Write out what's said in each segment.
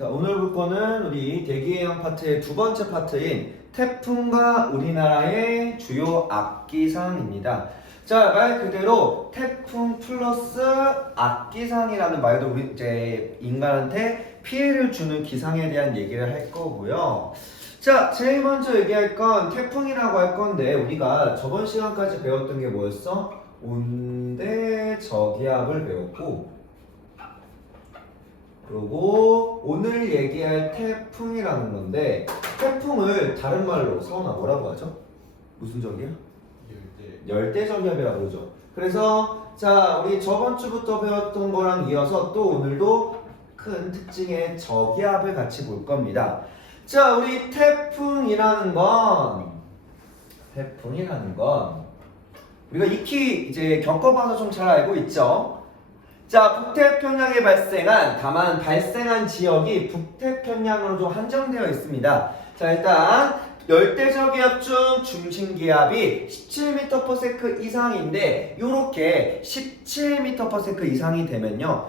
자, 오늘 볼 거는 우리 대기해양 파트의 두 번째 파트인 태풍과 우리나라의 주요 악기상입니다. 자, 말 그대로 태풍 플러스 악기상이라는 말도 우리 이제 인간한테 피해를 주는 기상에 대한 얘기를 할 거고요. 자, 제일 먼저 얘기할 건 태풍이라고 할 건데 우리가 저번 시간까지 배웠던 게 뭐였어? 온대 저기압을 배웠고, 그리고 오늘 얘기할 태풍이라는 건데 태풍을 다른 말로 서원아 뭐라고 하죠? 무슨 적이야? 열대저기압이라고 그러죠. 그래서 자, 우리 저번 주부터 배웠던 거랑 이어서 또 오늘도 큰 특징의 저기압을 같이 볼 겁니다. 자, 우리 태풍이라는 건 우리가 익히 이제 겪어봐서 좀 잘 알고 있죠. 자, 북태평양에 다만 발생한 지역이 북태평양으로 좀 한정되어 있습니다. 자, 일단 열대저기압 중 중심기압이 17m/s 이상인데 요렇게 17m/s 이상이 되면요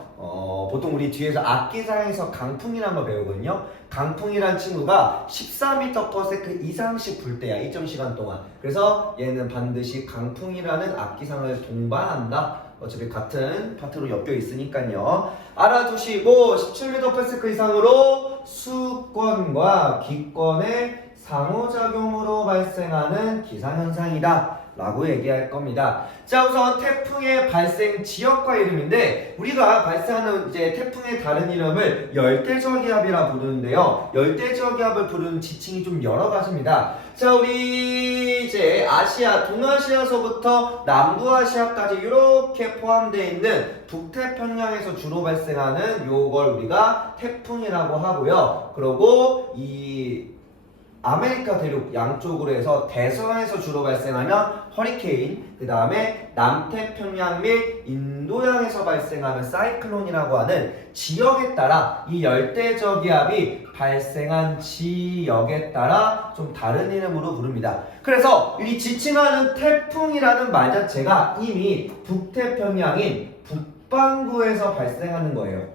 보통 우리 뒤에서 악기상에서 강풍이라는 거 배우거든요. 강풍이란 친구가 14m/s 이상씩 불 때야, 일정 시간 동안. 그래서 얘는 반드시 강풍이라는 악기상을 동반한다. 어차피 같은 파트로 엮여 있으니까요. 알아두시고 17m/s 이상으로 수권과 기권의 상호작용으로 발생하는 기상현상이다 라고 얘기할 겁니다. 자, 우선 태풍의 발생 지역과 이름인데 우리가 발생하는 이제 태풍의 다른 이름을 열대저기압이라 부르는데요. 열대저기압을 부르는 지칭이 좀 여러 가지입니다. 자, 우리 이제 아시아, 동아시아서부터 남부아시아까지 이렇게 포함되어 있는 북태평양에서 주로 발생하는 요걸 우리가 태풍이라고 하고요. 그리고 이 아메리카 대륙 양쪽으로 해서 대서양에서 주로 발생하면 허리케인, 그 다음에 남태평양 및 인도양에서 발생하는 사이클론이라고 하는 지역에 따라 이 열대저기압이 발생한 지역에 따라 좀 다른 이름으로 부릅니다. 그래서 이 지칭하는 태풍이라는 말 자체가 이미 북태평양인 북반구에서 발생하는 거예요.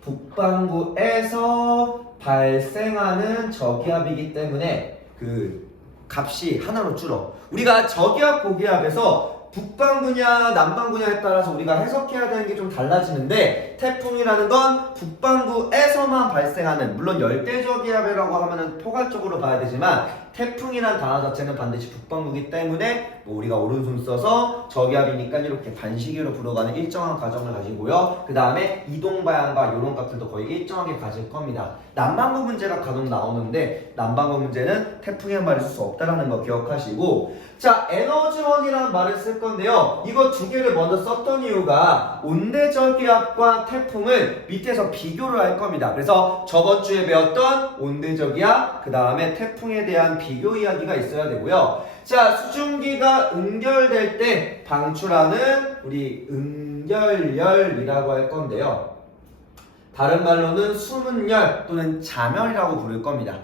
북반구에서 발생하는 저기압이기 때문에 그 값이 하나로 줄어. 우리가 저기압 고기압에서 북반구냐 남반구냐에 따라서 우리가 해석해야 되는 게 좀 달라지는데 태풍이라는 건 북반구에서만 발생하는, 물론 열대저기압이라고 하면은 포괄적으로 봐야 되지만 태풍이란 단어 자체는 반드시 북반구이기 때문에 뭐 우리가 오른손 써서 저기압이니까 이렇게 반시계로 불어가는 일정한 과정을 가지고요. 그 다음에 이동 방향과 이런 것들도 거의 일정하게 가질 겁니다. 남반구 문제가 간혹 나오는데 남반구 문제는 태풍의 말을 쓸 수 없다라는 거 기억하시고, 자, 에너지원이라는 말을 쓸 건데요. 이거 두 개를 먼저 썼던 이유가 온대저기압과 태풍을 밑에서 비교를 할 겁니다. 그래서 저번 주에 배웠던 온대저기압, 그 다음에 태풍에 대한 비교 이야기가 있어야 되고요. 자, 수증기가 응결될 때 방출하는 우리 응결열이라고 할 건데요. 다른 말로는 수문열 또는 자멸이라고 부를 겁니다.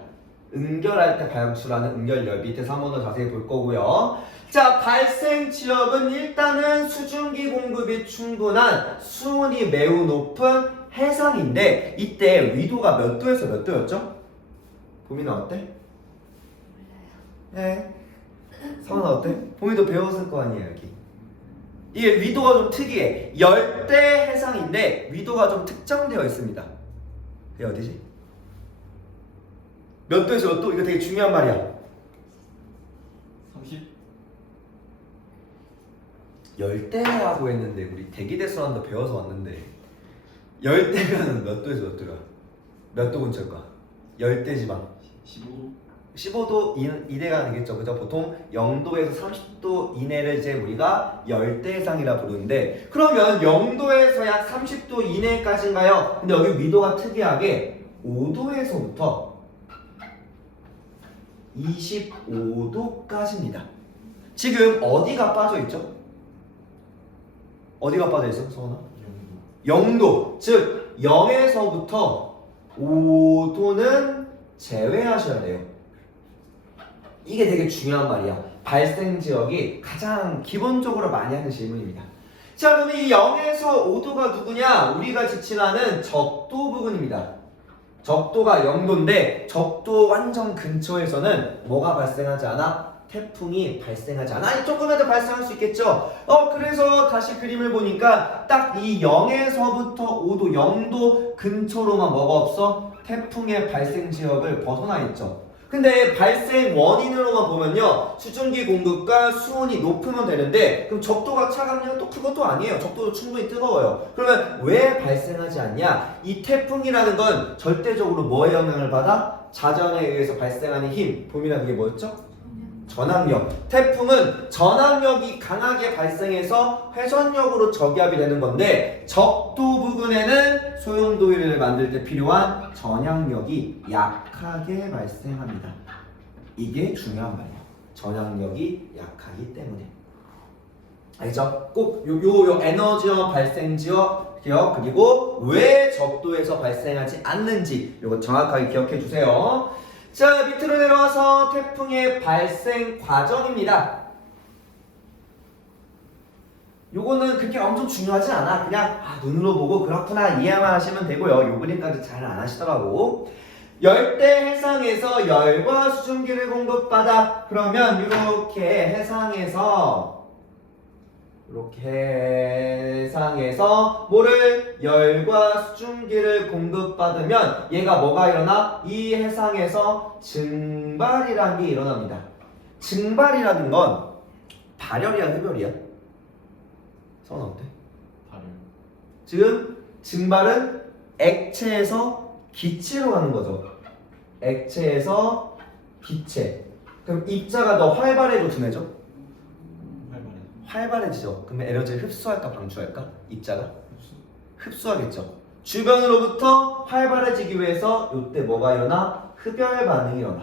응결할 때 방출하는 응결열, 밑에서 한 번 더 자세히 볼 거고요. 자, 발생 지역은 일단은 수증기 공급이 충분한 수온이 매우 높은 해상인데 이때 위도가 몇 도에서 몇 도였죠? 보민아 어때? 네. 성은아 어때? 보민도 배웠을 거 아니에요, 여기. 이게 위도가 좀 특이해. 열대 해상인데 위도가 좀 특정되어 있습니다. 이게 어디지? 몇 도에서 몇 도? 이거 되게 중요한 말이야. 30? 열대라고 했는데 우리 대기대수란도 배워서 왔는데 열대면 몇 도에서 몇 도야? 몇 도 근처일까? 열대지방 15도? 15도 이내가 되겠죠. 그죠? 보통 0도에서 30도 이내를 이제 우리가 열대해상이라 부르는데, 그러면 0도에서 약 30도 이내까지인가요? 근데 여기 위도가 특이하게 5도에서부터 25도까지입니다. 지금 어디가 빠져있죠? 어디가 빠져있어, 서원아? 0도. 즉 0에서부터 5도는 제외하셔야 돼요. 이게 되게 중요한 말이야. 발생 지역이 가장 기본적으로 많이 하는 질문입니다. 자, 그럼 이 0에서 5도가 누구냐? 우리가 지칭하는 적도 부근입니다. 적도가 0도인데 적도 완전 근처에서는 뭐가 발생하지 않아? 태풍이 발생하지 않아. 아니, 조금이라도 발생할 수 있겠죠. 그래서 다시 그림을 보니까 딱 이 0에서부터 5도, 0도 근처로만 뭐가 없어? 태풍의 발생 지역을 벗어나 있죠. 근데 발생 원인으로만 보면요, 수증기 공급과 수온이 높으면 되는데, 그럼 적도가 차갑냐? 또 그것도 아니에요. 적도도 충분히 뜨거워요. 그러면 왜 발생하지 않냐? 이 태풍이라는 건 절대적으로 뭐에 영향을 받아? 자전에 의해서 발생하는 힘. 봄이나 그게 뭐였죠? 전압력. 태풍은 전압력이 강하게 발생해서 회전력으로 저기압이 되는 건데, 적도 부근에는 소용돌이를 만들 때 필요한 전향력이 약하게 발생합니다. 이게 중요한 말이에요. 전향력이 약하기 때문에. 알죠? 꼭 요 에너지원 발생 지역 그리고 왜 적도에서 발생하지 않는지 요거 정확하게 기억해 주세요. 자, 밑으로 내려와서 태풍의 발생 과정입니다. 요거는 그렇게 엄청 중요하지 않아. 그냥 눈으로 보고 그렇구나 이해만 하시면 되고요. 요 그림까지 잘 안 하시더라고. 열대 해상에서 열과 수증기를 공급받아. 그러면 이렇게 해상에서 뭐를? 열과 수증기를 공급받으면 얘가 뭐가 일어나? 이 해상에서 증발이라는 게 일어납니다. 증발이라는 건 발열이야, 흡열이야? 선 어때? 발열. 지금 증발은 액체에서 기체로 가는 거죠. 액체에서 기체. 그럼 입자가 더 활발해도 둔해져? 활발해지죠. 그러면 에너지를 흡수할까 방출할까? 입자가? 흡수하겠죠. 주변으로부터 활발해지기 위해서 이때 뭐가 일어나? 흡열 반응이 일어나.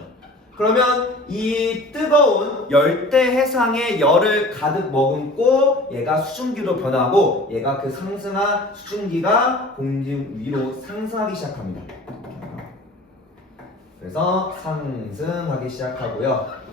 그러면 이 뜨거운 열대 해상의 열을 가득 머금고 얘가 수증기로 변하고 얘가 그 상승한 수증기가 공기 위로 상승하기 시작합니다. 그래서 상승하기 시작하고요.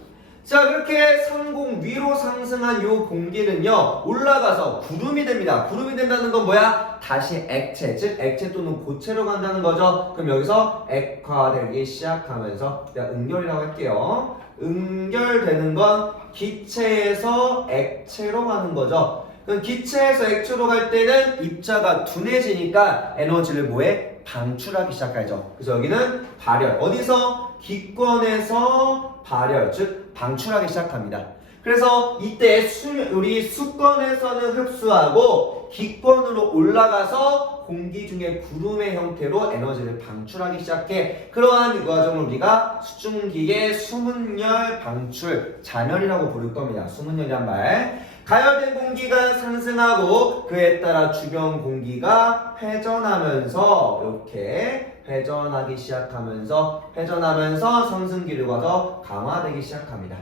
자, 그렇게 상공 위로 상승한 요 공기는요, 올라가서 구름이 됩니다. 구름이 된다는 건 뭐야? 다시 액체, 즉 액체 또는 고체로 간다는 거죠. 그럼 여기서 액화되기 시작하면서 그냥 응결이라고 할게요. 응결되는 건 기체에서 액체로 가는 거죠. 그럼 기체에서 액체로 갈 때는 입자가 둔해지니까 에너지를 뭐해? 방출하기 시작하죠. 그래서 여기는 발열. 어디서? 기권에서 발열, 즉 방출하기 시작합니다. 그래서 이때 우리 수권에서는 흡수하고 기권으로 올라가서 공기 중에 구름의 형태로 에너지를 방출하기 시작해. 그러한 과정을 우리가 수증기의 수문열 방출, 잔열이라고 부를 겁니다. 수문열이란 말. 가열된 공기가 상승하고 그에 따라 주변 공기가 회전하면서 이렇게 회전하기 시작하면서 상승기류가 더 강화되기 시작합니다.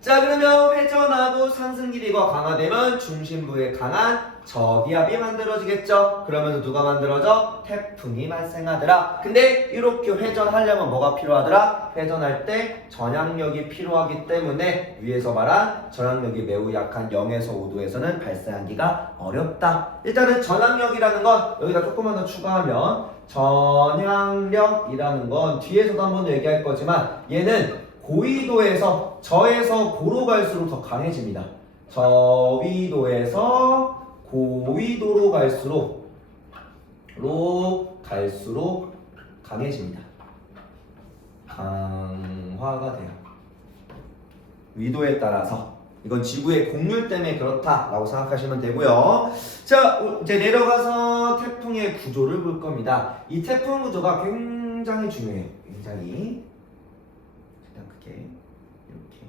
자, 그러면 회전하고 상승기류가 강화되면 중심부에 강한 저기압이 만들어지겠죠. 그러면서 누가 만들어져? 태풍이 발생하더라. 근데 이렇게 회전하려면 뭐가 필요하더라? 회전할 때 전향력이 필요하기 때문에 위에서 말한 전향력이 매우 약한 0에서 5도에서는 발생하기가 어렵다. 일단은 전향력이라는 건 여기다 조금만 더 추가하면 전향력이라는 건 뒤에서도 한번 얘기할 거지만 얘는 고위도에서 저에서 고로 갈수록 더 강해집니다. 저위도에서 고위도로 갈수록 강해집니다. 강화가 돼요. 위도에 따라서. 이건 지구의 곡률 때문에 그렇다라고 생각하시면 되고요. 자, 이제 내려가서 태풍의 구조를 볼 겁니다. 이 태풍 구조가 굉장히 중요해요. 굉장히. 일단 크게 이렇게.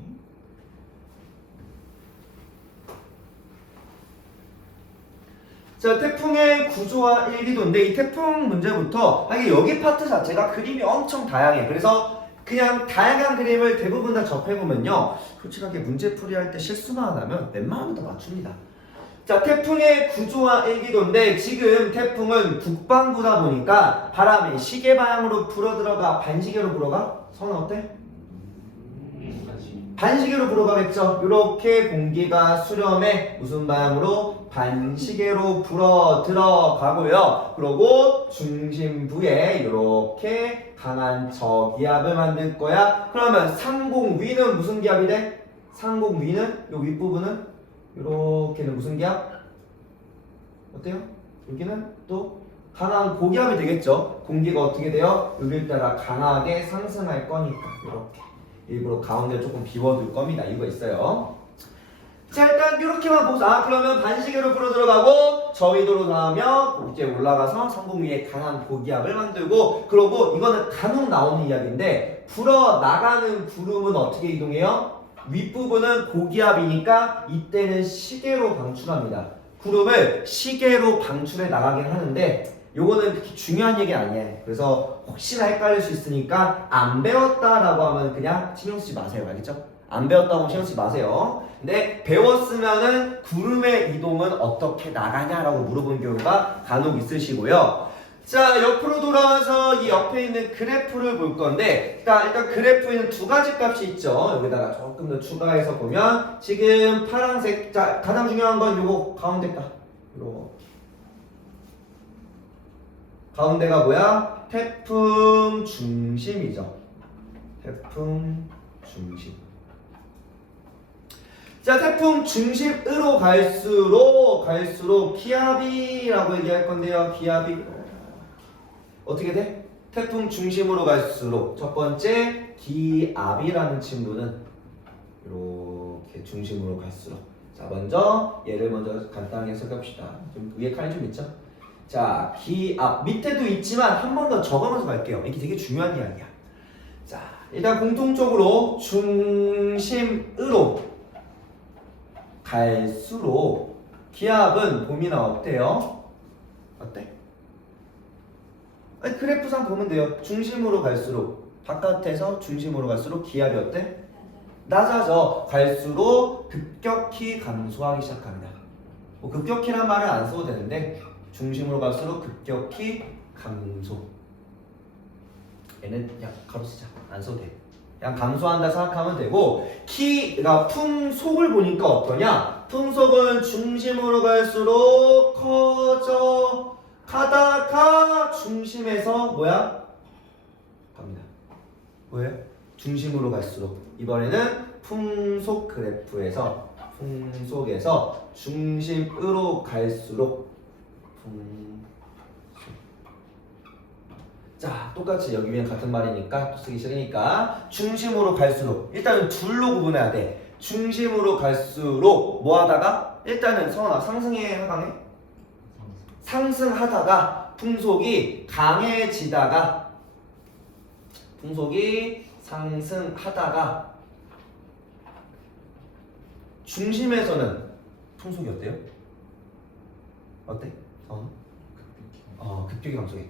자, 태풍의 구조와 일기도인데 이 태풍 문제부터 여기 파트 자체가 그림이 엄청 다양해. 그래서 그냥 다양한 그림을 대부분 다 접해보면요, 솔직하게 문제 풀이할 때 실수만 안 하면 웬만하면 다 맞춥니다. 자, 태풍의 구조와 일기도인데 지금 태풍은 북반구다 보니까 바람이 시계 방향으로 불어들어가 반시계로 불어가? 선은 어때? 반시계로 불어가겠죠. 이렇게 공기가 수렴에 무슨 방향으로? 반시계로 불어 들어가고요. 그리고 중심부에 이렇게 강한 저기압을 만들 거야. 그러면 상공위는 무슨 기압이 돼? 상공위는 이 윗부분은 이렇게는 무슨 기압? 어때요? 여기는 또 강한 고기압이 되겠죠. 공기가 어떻게 돼요? 여기를 따라 강하게 상승할 거니까 이렇게 일부러 가운데 조금 비워둘 겁니다. 이유가 있어요. 자, 일단 이렇게만 보자. 그러면 반시계로 불어 들어가고 저위도로 나오면 이제 올라가서 상공 위에 강한 고기압을 만들고, 그러고 이거는 간혹 나오는 이야기인데 불어 나가는 구름은 어떻게 이동해요? 윗부분은 고기압이니까 이때는 시계로 방출합니다. 구름을 시계로 방출해 나가긴 하는데 요거는 그렇게 중요한 얘기 아니에요. 그래서 혹시나 헷갈릴 수 있으니까 안 배웠다라고 하면 그냥 신경 쓰지 마세요. 알겠죠? 안 배웠다고 신경 쓰지 마세요. 근데 배웠으면은 구름의 이동은 어떻게 나가냐라고 물어보는 경우가 간혹 있으시고요. 자, 옆으로 돌아와서 이 옆에 있는 그래프를 볼 건데, 일단 그래프에는 두 가지 값이 있죠. 여기다가 조금 더 추가해서 보면 지금 파란색, 자, 가장 중요한 건 요거 가운데 값. 요거. 가운데가 뭐야? 태풍 중심이죠. 태풍 중심. 자, 태풍 중심으로 갈수록 기압이라고 얘기할 건데요. 기압이 어떻게 돼? 태풍 중심으로 갈수록 첫 번째 기압이라는 친구는 이렇게 중심으로 갈수록, 자, 먼저 얘를 먼저 간단하게 해석합시다. 좀 위에 칸이 좀 있죠? 자, 기압 밑에도 있지만 한 번 더 적어놓어서 갈게요. 이게 되게 중요한 이야기야. 자, 일단 공통적으로 중심으로 갈수록 기압은 봄이나 어때요? 어때? 아니, 그래프상 보면 돼요. 중심으로 갈수록, 바깥에서 중심으로 갈수록 기압이 어때? 낮아져. 갈수록 급격히 감소하기 시작합니다. 뭐 급격히란 말은 안 써도 되는데 중심으로 갈수록 급격히 감소. 얘는 그냥 가로 쓰자. 안 써도 돼. 그냥 감소한다 생각하면 되고, 그러니까 풍속을 보니까 어떠냐? 풍속은 중심으로 갈수록 커져 가다가 중심에서 뭐야? 갑니다. 뭐예요? 중심으로 갈수록. 이번에는 풍속 그래프에서 풍속에서 중심으로 갈수록 자, 똑같이 여기 위에 같은 말이니까 쓰기 싫으니까 중심으로 갈수록, 일단은 둘로 구분해야 돼. 중심으로 갈수록 뭐 하다가? 일단은 성원아, 상승해 하강해? 상승하다가 풍속이 강해지다가, 풍속이 상승하다가 중심에서는 풍속이 어때요? 어때? 급격히 감소해.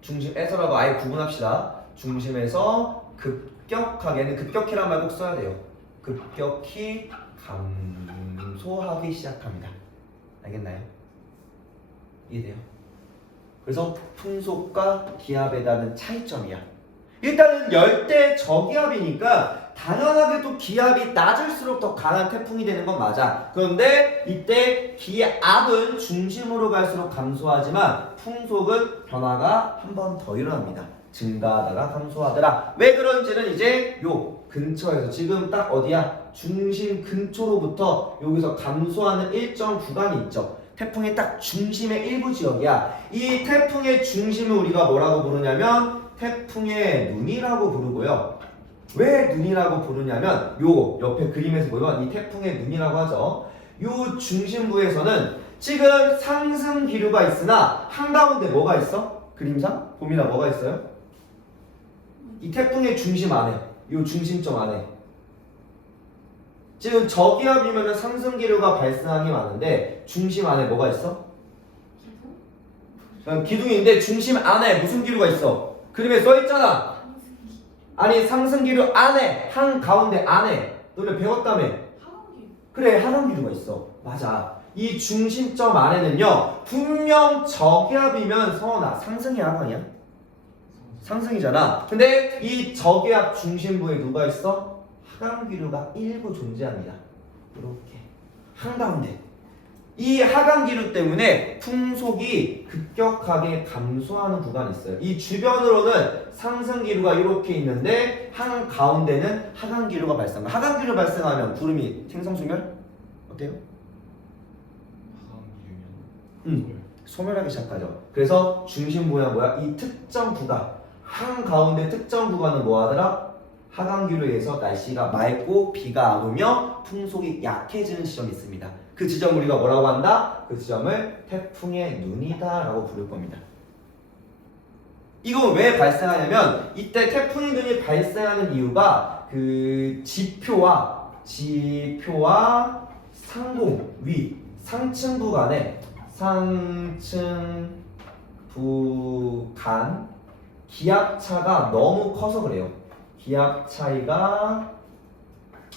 중심에서라고 아예 구분합시다. 중심에서 급격하게는 급격히란 말 꼭 써야 돼요. 급격히 감소하기 시작합니다. 알겠나요? 이해돼요? 그래서 풍속과 기압에 대한 차이점이야. 일단은 열대 저기압이니까 당연하게 또 기압이 낮을수록 더 강한 태풍이 되는 건 맞아. 그런데 이때 기압은 중심으로 갈수록 감소하지만 풍속은 변화가 한 번 더 일어납니다. 증가하다가 감소하더라. 왜 그런지는 이제 요 근처에서, 지금 딱 어디야? 중심 근처로부터 여기서 감소하는 일정 구간이 있죠. 태풍의 딱 중심의 일부 지역이야. 이 태풍의 중심을 우리가 뭐라고 부르냐면 태풍의 눈이라고 부르고요. 왜 눈이라고 부르냐면 요 옆에 그림에서 보면 이 태풍의 눈이라고 하죠. 요 중심부에서는 지금 상승 기류가 있으나 한가운데 뭐가 있어? 그림상? 봄이나 뭐가 있어요? 이 태풍의 중심 안에, 요 중심점 안에 지금 저기압이면 상승 기류가 발생하기 많은데 중심 안에 뭐가 있어? 기둥인데 중심 안에 무슨 기류가 있어? 그림에 써있잖아. 아니, 상승 기류 안에, 한가운데 안에. 너네 배웠다며? 그래, 하강 기류가 있어. 맞아. 이 중심점 안에는요 분명 저기압이면 성원아 상승이야 하강이야? 상승이잖아. 근데 이 저기압 중심부에 누가 있어? 하강기류가 일부 존재합니다. 이렇게 한가운데. 이 하강기류 때문에 풍속이 급격하게 감소하는 구간이 있어요. 이 주변으로는 상승기류가 이렇게 있는데 한가운데는 하강기류가 발생합니다. 하강기류 발생하면 구름이 생성소멸? 어때요? 소멸하기 시작하죠. 그래서 중심부야 뭐야? 이 특정 구간, 한가운데 특정 구간은 뭐하더라? 하강기류에 의해서 날씨가 맑고 비가 안 오며 풍속이 약해지는 지점이 있습니다. 그 지점 우리가 뭐라고 한다? 그 지점을 태풍의 눈이다 라고 부를 겁니다. 이거 왜 발생하냐면 이때 태풍의 눈이 발생하는 이유가 그 지표와 상공, 위, 상층부 간에 상층부 간 기압차가 너무 커서 그래요. 기압 차이가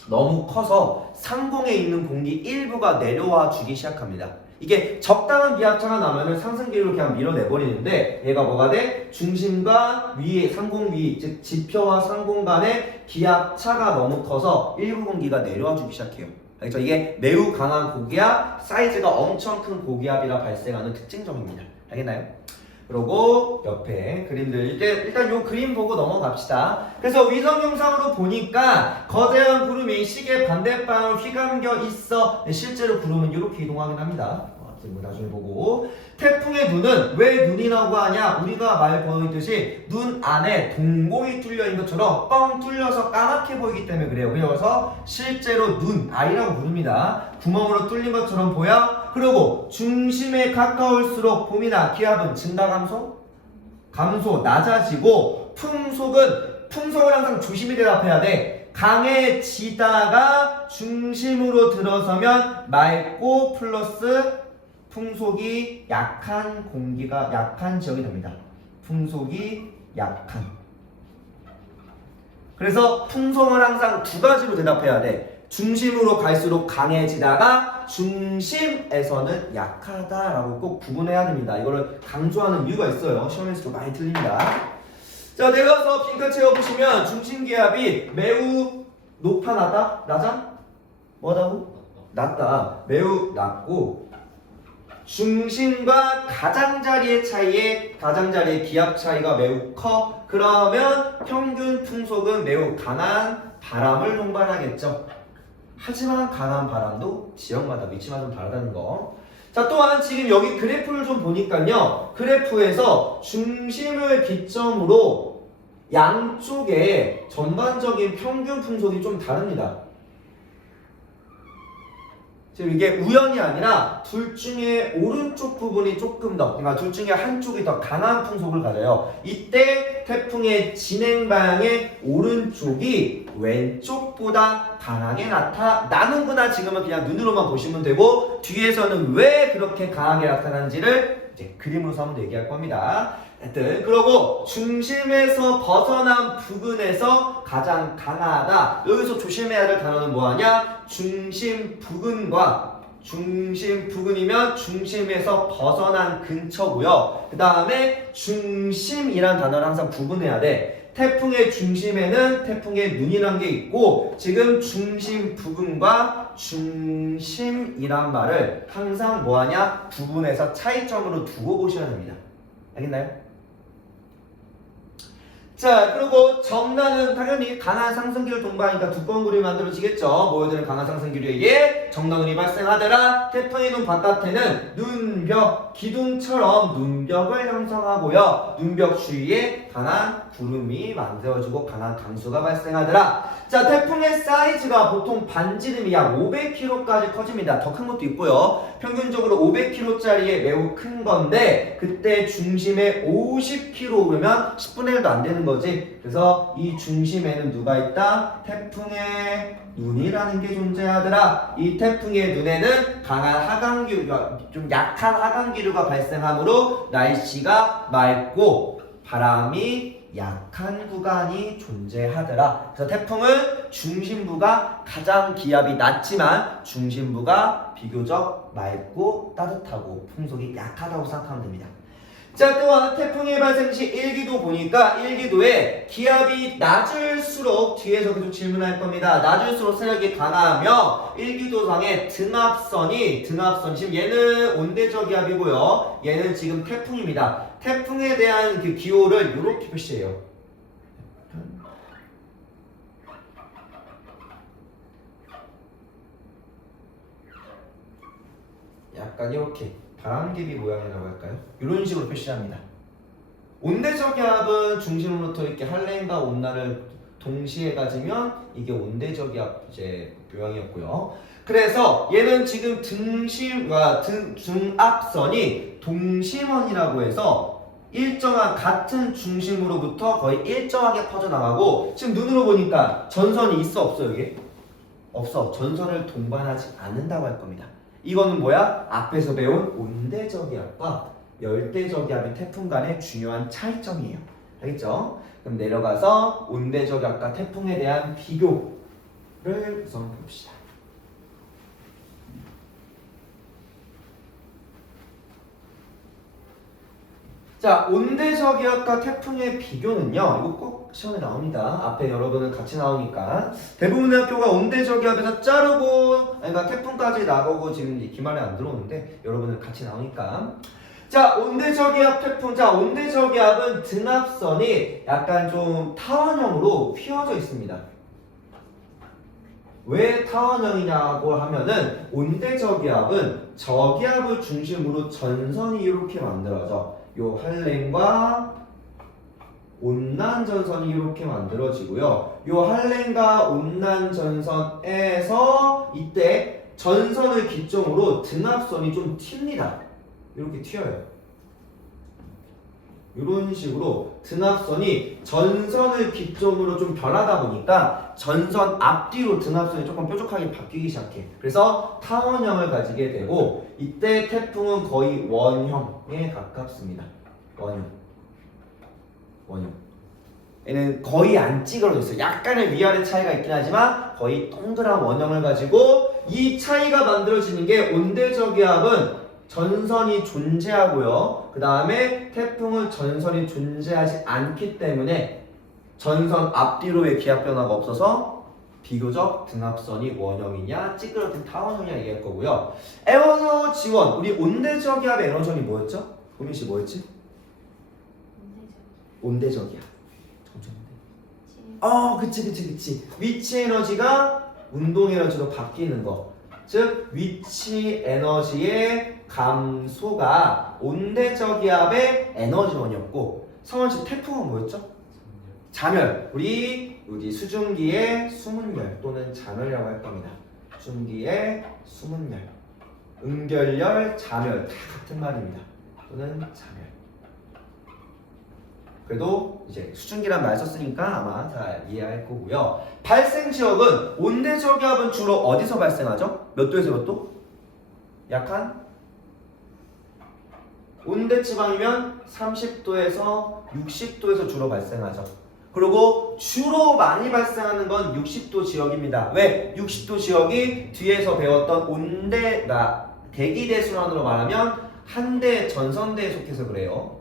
너무 커서 상공에 있는 공기 일부가 내려와 주기 시작합니다. 이게 적당한 기압차가 나면은 상승기류를 그냥 밀어내버리는데 얘가 뭐가 돼? 중심과 위에 상공 위, 즉 지표와 상공 간의 기압차가 너무 커서 일부 공기가 내려와 주기 시작해요. 알겠죠? 이게 매우 강한 고기압, 사이즈가 엄청 큰 고기압이라 발생하는 특징점입니다. 알겠나요? 그리고 옆에 그림들 일단 요 그림 보고 넘어갑시다. 그래서 위성 영상으로 보니까 거대한 구름이 시계 반대방을 휘감겨 있어. 실제로 구름은 이렇게 이동하긴 합니다. 나중에 보고 태풍의 눈은 왜 눈이라고 하냐? 우리가 말 보이듯이 눈 안에 동공이 뚫려 있는 것처럼 뻥 뚫려서 까맣게 보이기 때문에 그래요. 그래서 실제로 눈, 아이라고 부릅니다. 구멍으로 뚫린 것처럼 보여. 그리고 중심에 가까울수록 봄이나 기압은 증가 감소 낮아지고 풍속을 항상 조심히 대답해야 돼. 강해지다가 중심으로 들어서면 맑고 플러스 풍속이 약한 지역이 됩니다. 풍속이 약한. 그래서 풍속을 항상 두 가지로 대답해야 돼. 중심으로 갈수록 강해지다가 중심에서는 약하다라고 꼭 구분해야 됩니다. 이거를 강조하는 이유가 있어요. 시험에서도 많이 틀립니다. 자, 내려서 빈칸 채워보시면 중심기압이 매우 높아 낮아? 뭐하다고? 낮다. 매우 낮고 중심과 가장자리의 기압 차이가 매우 커. 그러면 평균 풍속은 매우 강한 바람을 동반하겠죠. 하지만 강한 바람도 지역마다 위치마다 좀 다르다는 거. 자, 또한 지금 여기 그래프를 좀 보니까요. 그래프에서 중심을 기점으로 양쪽에 전반적인 평균 풍속이 좀 다릅니다. 지금 이게 우연이 아니라 둘 중에 오른쪽 부분이 조금 더, 그러니까 둘 중에 한쪽이 더 강한 풍속을 가져요. 이때 태풍의 진행 방향의 오른쪽이 왼쪽보다 강하게 나타나는구나. 지금은 그냥 눈으로만 보시면 되고 뒤에서는 왜 그렇게 강하게 나타나는지를 이제 그림으로서 한번 얘기할 겁니다. 하여튼 그러고 중심에서 벗어난 부근에서 가장 강하다. 여기서 조심해야 될 단어는 뭐하냐? 중심 부근이면 중심에서 벗어난 근처고요. 그 다음에 중심이란 단어를 항상 구분해야 돼. 태풍의 중심에는 태풍의 눈이란 게 있고 지금 중심 부근과 중심이란 말을 항상 뭐하냐? 구분해서 차이점으로 두고 보셔야 됩니다. 알겠나요? 자, 그리고 정란은 당연히 강한 상승기를 동반하니까 두꺼운 구름이 만들어지겠죠. 모여드는 강한 상승기류에 의해 정란운이 발생하더라. 태풍의 눈 바깥에는 눈벽, 기둥처럼 눈벽을 형성하고요. 눈벽 주위에 강한 구름이 만들어지고 강한 강수가 발생하더라. 자, 태풍의 사이즈가 보통 반지름이 약 500km까지 커집니다. 더 큰 것도 있고요. 평균적으로 500km짜리에 매우 큰 건데 그때 중심에 50km 오르면 10분의 1도 안 되는 거지. 그래서 이 중심에는 누가 있다? 태풍의 눈이라는 게 존재하더라. 이 태풍의 눈에는 강한 하강기류가, 좀 약한 하강기류가 발생하므로 날씨가 맑고 바람이 약한 구간이 존재하더라. 그래서 태풍은 중심부가 가장 기압이 낮지만 중심부가 비교적 맑고 따뜻하고 풍속이 약하다고 생각하면 됩니다. 자, 또한 태풍의 발생 시 1기도 보니까 1기도에 기압이 낮을수록 뒤에서 계속 질문할 겁니다. 낮을수록 세력이 강하며 1기도상의 등압선이 지금 얘는 온대저기압이고요. 얘는 지금 태풍입니다. 태풍에 대한 그 기호를 이렇게 표시해요. 약간 이렇게 바람개비 모양이라고 할까요? 이런 식으로 표시합니다. 온대저기압은 중심으로부터 이렇게 한랭과 온난을 동시에 가지면 이게 온대저기압 이제 모양이었고요. 그래서 얘는 지금 중압선이 동심원이라고 해서 일정한 같은 중심으로부터 거의 일정하게 퍼져나가고 지금 눈으로 보니까 전선이 있어 없어 여기? 없어. 전선을 동반하지 않는다고 할 겁니다. 이거는 뭐야? 앞에서 배운 온대저기압과 열대저기압의 태풍 간의 중요한 차이점이에요. 알겠죠? 그럼 내려가서 온대저기압과 태풍에 대한 비교를 우선 봅시다. 자, 온대저기압과 태풍의 비교는요. 이거 꼭 시험에 나옵니다. 앞에 여러분은 같이 나오니까. 대부분의 학교가 온대저기압에서 자르고 그러니까 태풍까지 나가고 지금 기말에 안 들어오는데 여러분은 같이 나오니까. 자, 온대저기압 태풍. 자, 온대저기압은 등압선이 약간 좀 타원형으로 휘어져 있습니다. 왜 타원형이냐고 하면은 온대저기압은 저기압을 중심으로 전선이 이렇게 만들어져. 요 한랭과 온난 전선이 이렇게 만들어지고요. 요 한랭과 온난 전선에서 이때 전선을 기점으로 등압선이 좀 튑니다. 이렇게 튀어요. 이런 식으로 등압선이 전선을 기점으로 좀 변하다 보니까 전선 앞뒤로 등압선이 조금 뾰족하게 바뀌기 시작해. 그래서 타원형을 가지게 되고 이때 태풍은 거의 원형에 가깝습니다. 원형. 얘는 거의 안 찌그러져 있어요. 약간의 위아래 차이가 있긴 하지만 거의 동그란 원형을 가지고 이 차이가 만들어지는 게 온대저기압은 전선이 존재하고요. 그 다음에 태풍은 전선이 존재하지 않기 때문에 전선 앞뒤로의 기압 변화가 없어서 비교적 등압선이 원형이냐 찌그러진 타원형이냐 얘기할 거고요. 에너저 지원, 우리 온대저기압의 에너전이 뭐였죠? 고민씨 뭐였지? 온대저기압. 그치. 위치 에너지가 운동 에너지로 바뀌는 거. 즉 위치 에너지의 감소가 온대저기압의 에너지원이었고 성원씨 태풍은 뭐였죠? 자멸. 우리 수증기의 수문열 또는 자멸이라고 할 겁니다. 수증기의 수문열, 음결열, 자멸 다 같은 말입니다. 또는 자멸. 그래도 이제 수증기란 말 썼으니까 아마 잘 이해할 거고요. 발생 지역은 온대저기압은 주로 어디서 발생하죠? 몇 도에서 몇 도? 약한 온대지방이면 30도에서 60도에서 주로 발생하죠. 그리고 주로 많이 발생하는 건 60도 지역입니다. 왜? 60도 지역이 뒤에서 배웠던 온대가 대기대순환으로 말하면 한대 전선대에 속해서 그래요.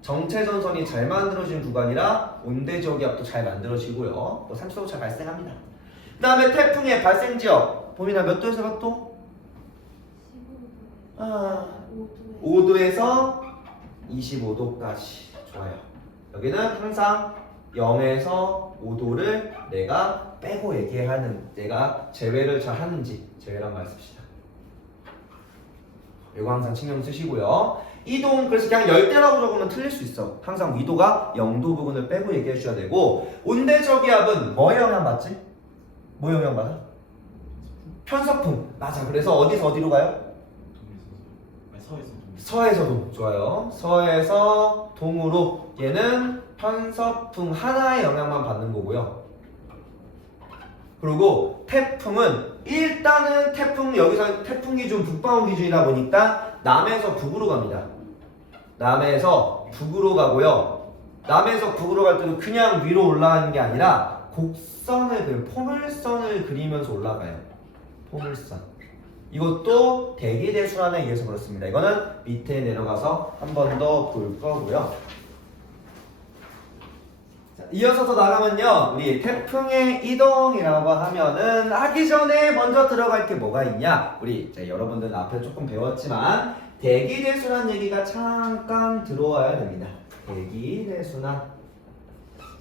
정체전선이 잘 만들어진 구간이라 온대저기압도 잘 만들어지고요. 또 30도 잘 발생합니다. 그 다음에 태풍의 발생 지역 봄이나 몇 도에서 몇 도? 5도에서 25도까지. 좋아요. 여기는 항상 0에서 5도를 내가 빼고 얘기하는, 내가 제외를 잘 하는지 제외란 말 씁시다. 이거 항상 신경 쓰시고요. 이동, 그래서 그냥 열대라고 적으면 틀릴 수 있어. 항상 위도가 0도 부분을 빼고 얘기해 주셔야 되고, 온대저기압은 뭐에 영향받지? 뭐에 영향받아? 편서풍. 맞아. 그래서 어디서 어디로 가요? 서에서 동. 좋아요. 서에서 동으로. 얘는 편서풍 하나의 영향만 받는 거고요. 그리고 태풍은 일단은 여기서 태풍 기준 북방울 기준이다 보니까 남에서 북으로 갑니다. 남에서 북으로 가고요. 남에서 북으로 갈 때는 그냥 위로 올라가는 게 아니라 곡선을 포물선을 그리면서 올라가요. 포물선. 이것도 대기대순환에 의해서 그렇습니다. 이거는 밑에 내려가서 한 번 더 볼 거고요. 자, 이어서 더 나가면요, 우리 태풍의 이동이라고 하면은 하기 전에 먼저 들어갈 게 뭐가 있냐? 우리 여러분들 앞에 조금 배웠지만 대기대순환 얘기가 잠깐 들어와야 됩니다. 대기대순환.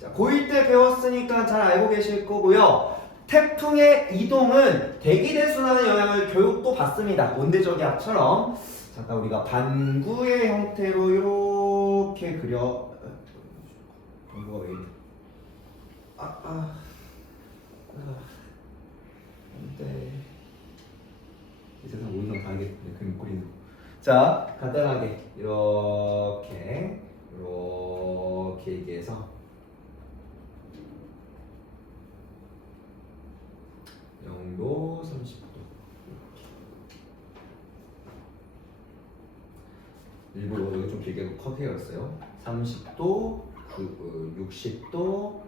자, 고1 때 배웠으니까 잘 알고 계실 거고요. 태풍의 이동은 대기대순환의 영향을 교육도 받습니다. 온대저기압처럼. 잠깐 우리가 반구의 형태로 이렇게 그려. 반구가 왜 이래? 안돼. 이 세상 모든 건 다르겠네. 그림 그리는 거. 자, 간단하게 이렇게 얘기해서 0도 30도 일부러 여기 좀 길게 커게 했어요. 30도, 60도,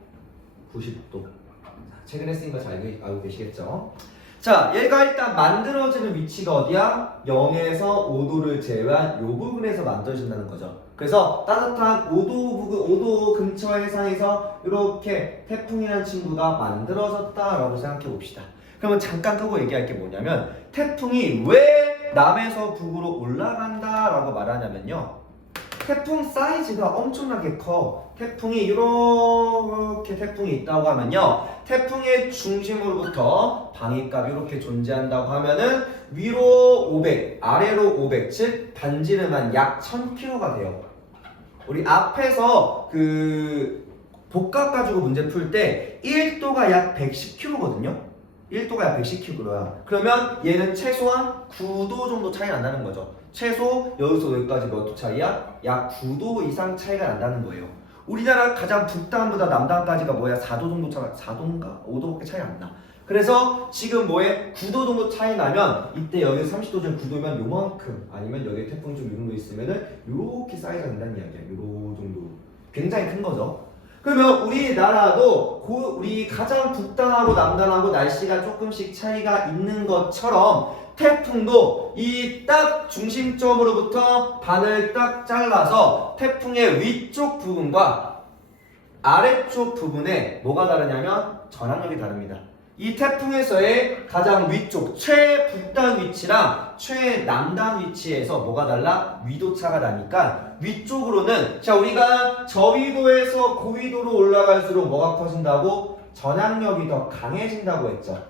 90도. 최근에 쓰인 거 잘 알고 계시겠죠? 자, 얘가 일단 만들어지는 위치가 어디야? 0에서 5도를 제외한 이 부분에서 만들어진다는 거죠. 그래서 따뜻한 5도 근처 해상에서 이렇게 태풍이라는 친구가 만들어졌다라고 생각해 봅시다. 그러면 잠깐 끄고 얘기할 게 뭐냐면 태풍이 왜 남에서 북으로 올라간다라고 말하냐면요. 태풍 사이즈가 엄청나게 커. 태풍이 이렇게 태풍이 있다고 하면요. 태풍의 중심으로부터 방위값이 이렇게 존재한다고 하면은 위로 500, 아래로 500, 즉 반지름한 약 1000km가 돼요. 우리 앞에서 그 복합 가지고 문제 풀 때 1도가 약 110km거든요. 1도가 약 110km야. 그러면 얘는 최소한 9도 정도 차이 난다는 거죠. 최소 여기서 여기까지 몇 도 차이야? 약 9도 이상 차이가 난다는 거예요. 우리나라 가장 북단보다 남단까지가 뭐야? 4도 정도 차이, 4도인가? 5도밖에 차이 안 나. 그래서 지금 뭐에 9도 정도 차이 나면 이때 여기 30도 중 9도면 요만큼, 아니면 여기 태풍 좀 이 정도 있으면은 요렇게 사이즈가 된다는 이야기야. 요 정도. 굉장히 큰 거죠. 그러면 우리나라도 우리 가장 북단하고 남단하고 날씨가 조금씩 차이가 있는 것처럼 태풍도 이 딱 중심점으로부터 반을 딱 잘라서 태풍의 위쪽 부분과 아래쪽 부분에 뭐가 다르냐면 전압력이 다릅니다. 이 태풍에서의 가장 위쪽 최북단 위치랑 최남단 위치에서 뭐가 달라? 위도차가 나니까 위쪽으로는, 자, 우리가 저위도에서 고위도로 올라갈수록 뭐가 커진다고? 전압력이 더 강해진다고 했죠.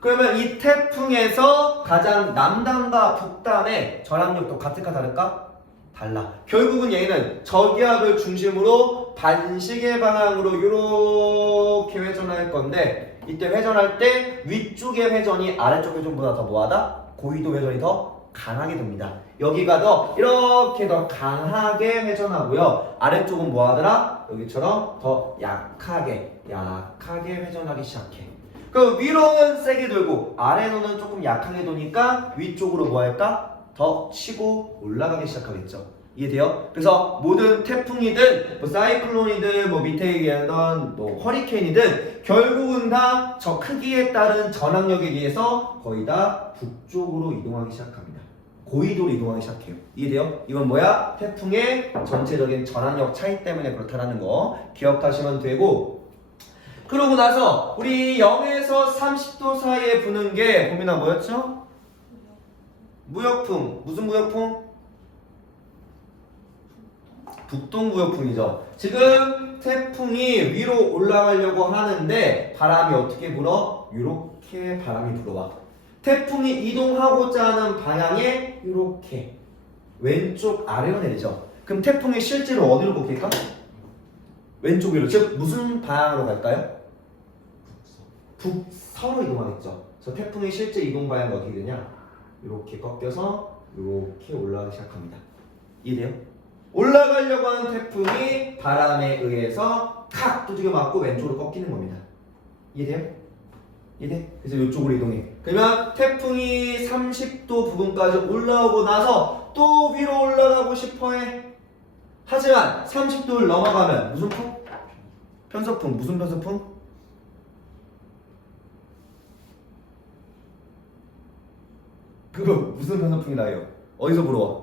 그러면 이 태풍에서 가장 남단과 북단의 전압력도 같을까 다를까? 달라. 결국은 얘는 저기압을 중심으로 반시계 방향으로 이렇게 회전할 건데, 이때 회전할 때 위쪽의 회전이 아래쪽 회전보다 더 뭐하다? 고위도 회전이 더 강하게 됩니다. 여기가 더 이렇게 더 강하게 회전하고요. 아래쪽은 뭐하더라? 여기처럼 더 약하게 회전하기 시작해. 그럼 위로는 세게 돌고 아래로는 조금 약하게 도니까 위쪽으로 뭐할까? 더 치고 올라가기 시작하겠죠. 이해돼요? 그래서 모든 태풍이든 뭐 사이클론이든 뭐 밑에 얘기하던 뭐 허리케인이든 결국은 다 저 크기에 따른 전압력에 의해서 거의 다 북쪽으로 이동하기 시작합니다. 고위도로 이동하기 시작해요. 이해돼요? 이건 뭐야? 태풍의 전체적인 전압력 차이 때문에 그렇다라는 거 기억하시면 되고, 그러고 나서 우리 0에서 30도 사이에 부는 게 봄이나 뭐였죠? 무역풍. 무슨 무역풍? 북동무역풍이죠. 지금 태풍이 위로 올라가려고 하는데 바람이 어떻게 불어? 이렇게 바람이 불어와. 태풍이 이동하고자 하는 방향에 이렇게 왼쪽 아래로 내리죠. 그럼 태풍이 실제로 어디로 꺾일까? 왼쪽으로. 즉 무슨 방향으로 갈까요? 북서로 이동하겠죠. 그래서 태풍의 실제 이동 방향이 어떻게 되냐? 이렇게 꺾여서 이렇게 올라가기 시작합니다. 이해돼요? 올라가려고 하는 태풍이 바람에 의해서 탁 두들겨 맞고 왼쪽으로 꺾이는 겁니다. 이해돼요? 이해돼? 그래서 이쪽으로 이동해. 그러면 태풍이 30도 부분까지 올라오고 나서 또 위로 올라가고 싶어해. 하지만 30도를 넘어가면 무슨 풍? 편서풍. 무슨 편서풍? 그거 무슨 편서풍이 나요? 어디서 불어와?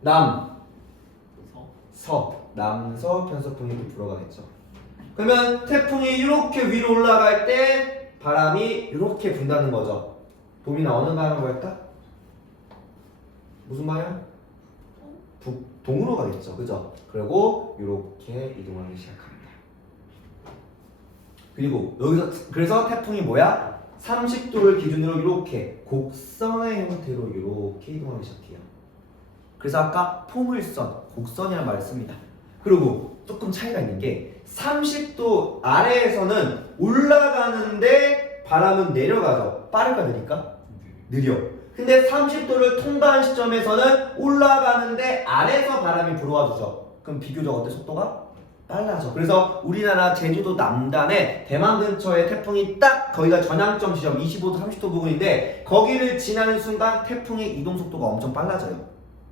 남, 서, 남서 편서풍이 불어가겠죠. 그러면 태풍이 이렇게 위로 올라갈 때 바람이 이렇게 분다는 거죠. 도민아 어느 방향으로 갈까? 무슨 방향? 북동으로 가겠죠. 그죠? 그리고 이렇게 이동하기 시작합니다. 그리고 여기서 그래서 태풍이 뭐야? 30도를 기준으로 이렇게 곡선의 형태로 이렇게 이동하기 시작해요. 그래서 아까 포물선, 곡선이라는 말을 씁니다. 그리고 조금 차이가 있는 게 30도 아래에서는 올라가는데 바람은 내려가죠. 빠를까 느릴까? 느려. 근데 30도를 통과한 시점에서는 올라가는데 아래에서 바람이 불어와 주죠. 그럼 비교적 어때? 속도가 빨라져. 그래서 우리나라 제주도 남단에 대만 근처에 태풍이 딱 거기가 전향점 지점 25도 30도 부근인데 거기를 지나는 순간 태풍의 이동 속도가 엄청 빨라져요.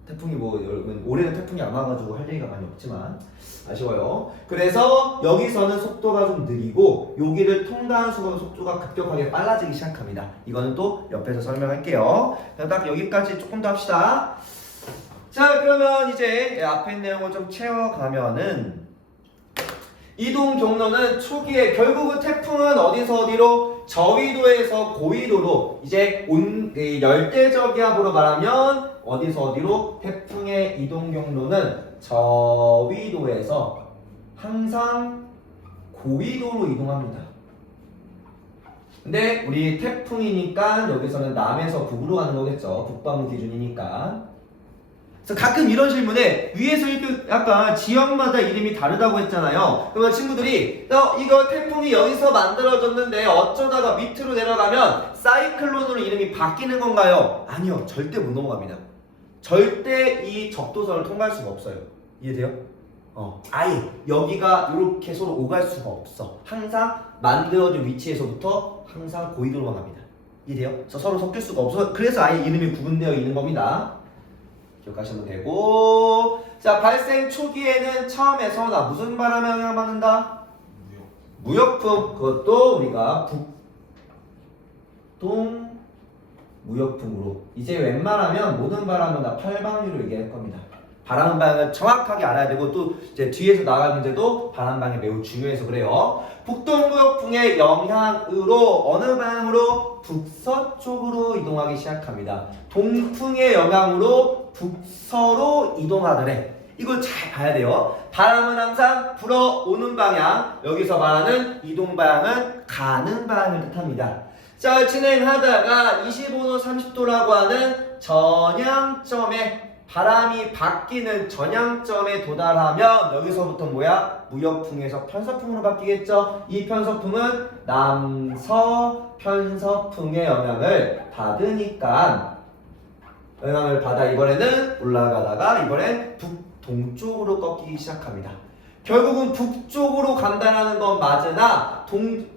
태풍이 뭐 여러분 올해는 태풍이 안 와가지고 할 얘기가 많이 없지만 아쉬워요. 그래서 여기서는 속도가 좀 느리고 여기를 통과한 순간 속도가 급격하게 빨라지기 시작합니다. 이거는 또 옆에서 설명할게요. 딱 여기까지 조금 더 합시다. 자 그러면 이제 앞에 내용을 좀 채워가면은 이동 경로는 초기에 결국은 태풍은 어디서 어디로 저위도에서 고위도로 이제 열대저기압으로 말하면 어디서 어디로 태풍의 이동 경로는 저위도에서 항상 고위도로 이동합니다. 근데 우리 태풍이니까 여기서는 남에서 북으로 가는 거겠죠. 북방구 기준이니까. 그래서 가끔 이런 질문에 위에서 이렇게 약간 지역마다 이름이 다르다고 했잖아요. 그러면 친구들이 이거 태풍이 여기서 만들어졌는데 어쩌다가 밑으로 내려가면 사이클론으로 이름이 바뀌는 건가요? 아니요. 절대 못 넘어갑니다. 절대 이 적도선을 통과할 수가 없어요. 이해돼요? 아예 여기가 이렇게 서로 오갈 수가 없어. 항상 만들어진 위치에서부터 항상 고위도로만 갑니다. 이해돼요? 그래서 서로 섞일 수가 없어. 그래서 아예 이름이 구분되어 있는 겁니다. 기억하시면 되고, 자 발생 초기에는 처음에서 나 무슨 바람에 영향받는다? 무역풍. 그것도 우리가 북동 무역풍으로. 이제 웬만하면 모든 바람은 다 팔방위로 얘기할 겁니다. 바람 방향을 정확하게 알아야 되고 또 이제 뒤에서 나갈 문제도 바람 방향이 매우 중요해서 그래요. 북동 무역풍의 영향으로 어느 방향으로? 북서쪽으로 이동하기 시작합니다. 동풍의 영향으로 북서로 이동하더래. 이걸 잘 봐야 돼요. 바람은 항상 불어오는 방향, 여기서 말하는 이동 방향은 가는 방향을 뜻합니다. 자, 진행하다가 25도 30도라고 하는 전향점에 바람이 바뀌는 전향점에 도달하면 여기서부터 뭐야? 무역풍에서 편서풍으로 바뀌겠죠? 이 편서풍은 남서 편서풍의 영향을 받으니까 영향을 받아 이번에는 올라가다가 이번엔 북동쪽으로 꺾이기 시작합니다. 결국은 북쪽으로 간다는 건 맞으나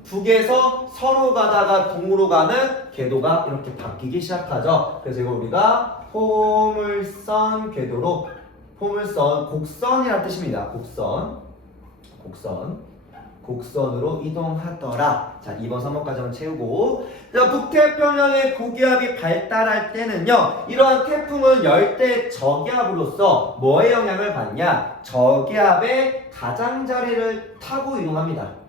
북에서 서로 가다가 동으로 가는 궤도가 이렇게 바뀌기 시작하죠. 그래서 이걸 우리가 포물선 궤도로, 포물선 곡선이라는 뜻입니다. 곡선으로 이동하더라. 자, 2번 3번까지만 채우고, 자, 북태평양의 고기압이 발달할 때는요, 이러한 태풍은 열대 저기압으로서 뭐의 영향을 받냐? 저기압의 가장자리를 타고 이동합니다.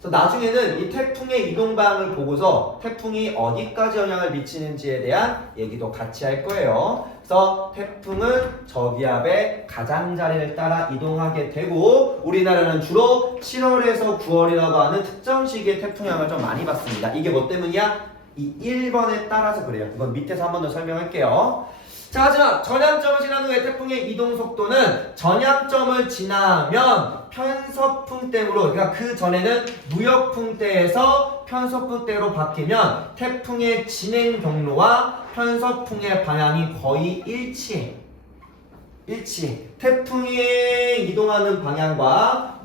그래서 나중에는 이 태풍의 이동 방향을 보고서 태풍이 어디까지 영향을 미치는지에 대한 얘기도 같이 할 거예요. 그래서 태풍은 저기압의 가장자리를 따라 이동하게 되고, 우리나라는 주로 7월에서 9월이라고 하는 특정 시기에 태풍 영향을 좀 많이 받습니다. 이게 뭐 때문이야? 이 1번에 따라서 그래요. 이건 밑에서 한 번 더 설명할게요. 자, 하지만 전향점을 지난 후에 태풍의 이동 속도는 전향점을 지나면 편서풍대로, 그러니까 그 전에는 무역풍대에서 편서풍대로 바뀌면 태풍의 진행 경로와 편서풍의 방향이 거의 일치해. 태풍이 이동하는 방향과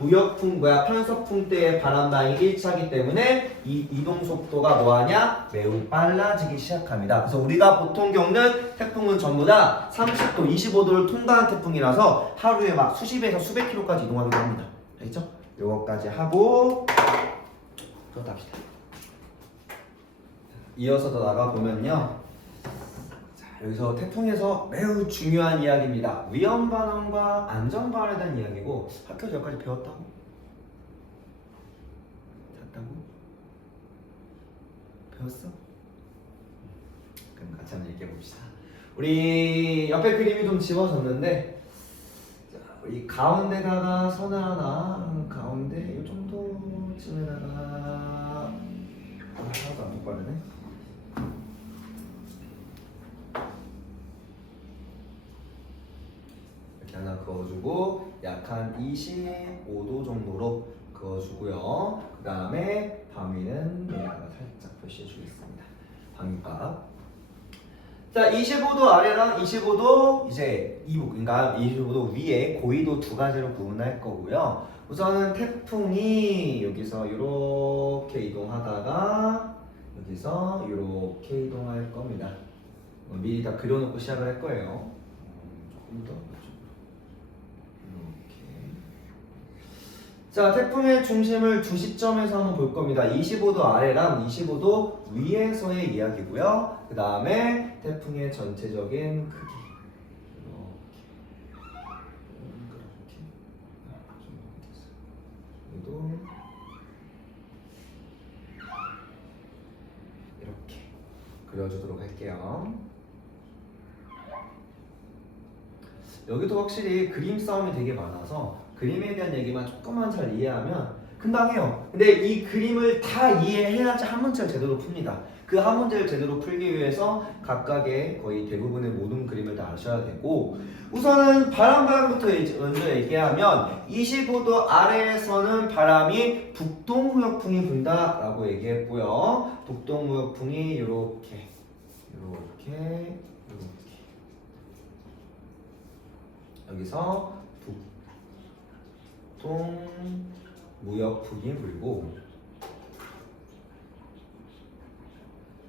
편서풍대의 바람 방향이 일치하기 때문에 이 이동 속도가 뭐하냐? 매우 빨라지기 시작합니다. 그래서 우리가 보통 겪는 태풍은 전부 다 30도, 25도를 통과한 태풍이라서 하루에 막 수십에서 수백 킬로까지 이동하기도 합니다. 알겠죠? 요거까지 하고 또 답시다. 이어서 더 나가 보면요. 여기서 태풍에서 매우 중요한 이야기입니다. 위험 반응과 안전 반응에 대한 이야기고 학교에서 여기까지 배웠다고? 잤다고? 배웠어? 그럼 같이 한번 얘기해 봅시다. 우리 옆에 그림이 좀 지워졌는데 자, 우리 가운데다가 선을 하나 가운데 이 정도쯤에다가 하나도 안 똑바르네. 하나 그어주고 약 한 25도 정도로 그어주고요. 그 다음에 방위는 여기다가 살짝 표시해 주겠습니다. 방위값. 자, 25도 아래랑 25도 이제 이북, 그러니까 25도 위에 고緯도 두 가지로 구분할 거고요. 우선은 태풍이 여기서 이렇게 이동하다가 여기서 이렇게 이동할 겁니다. 미리 다 그려놓고 시작을 할 거예요. 조금 더. 자, 태풍의 중심을 두 시점에서 한번 볼 겁니다. 25도 아래랑 25도 위에서의 이야기고요. 그 다음에 태풍의 전체적인 크기 이렇게 그려주도록 할게요. 여기도 확실히 그림 싸움이 되게 많아서 그림에 대한 얘기만 조금만 잘 이해하면 금방 해요. 근데 이 그림을 다 이해해야지 한 문제를 제대로 풉니다. 그 한 문제를 제대로 풀기 위해서 각각의 거의 대부분의 모든 그림을 다 아셔야 되고 우선은 바람부터 먼저 얘기하면 25도 아래에서는 바람이 북동무역풍이 분다라고 얘기했고요. 북동무역풍이 이렇게 여기서 북동무역풍이 불고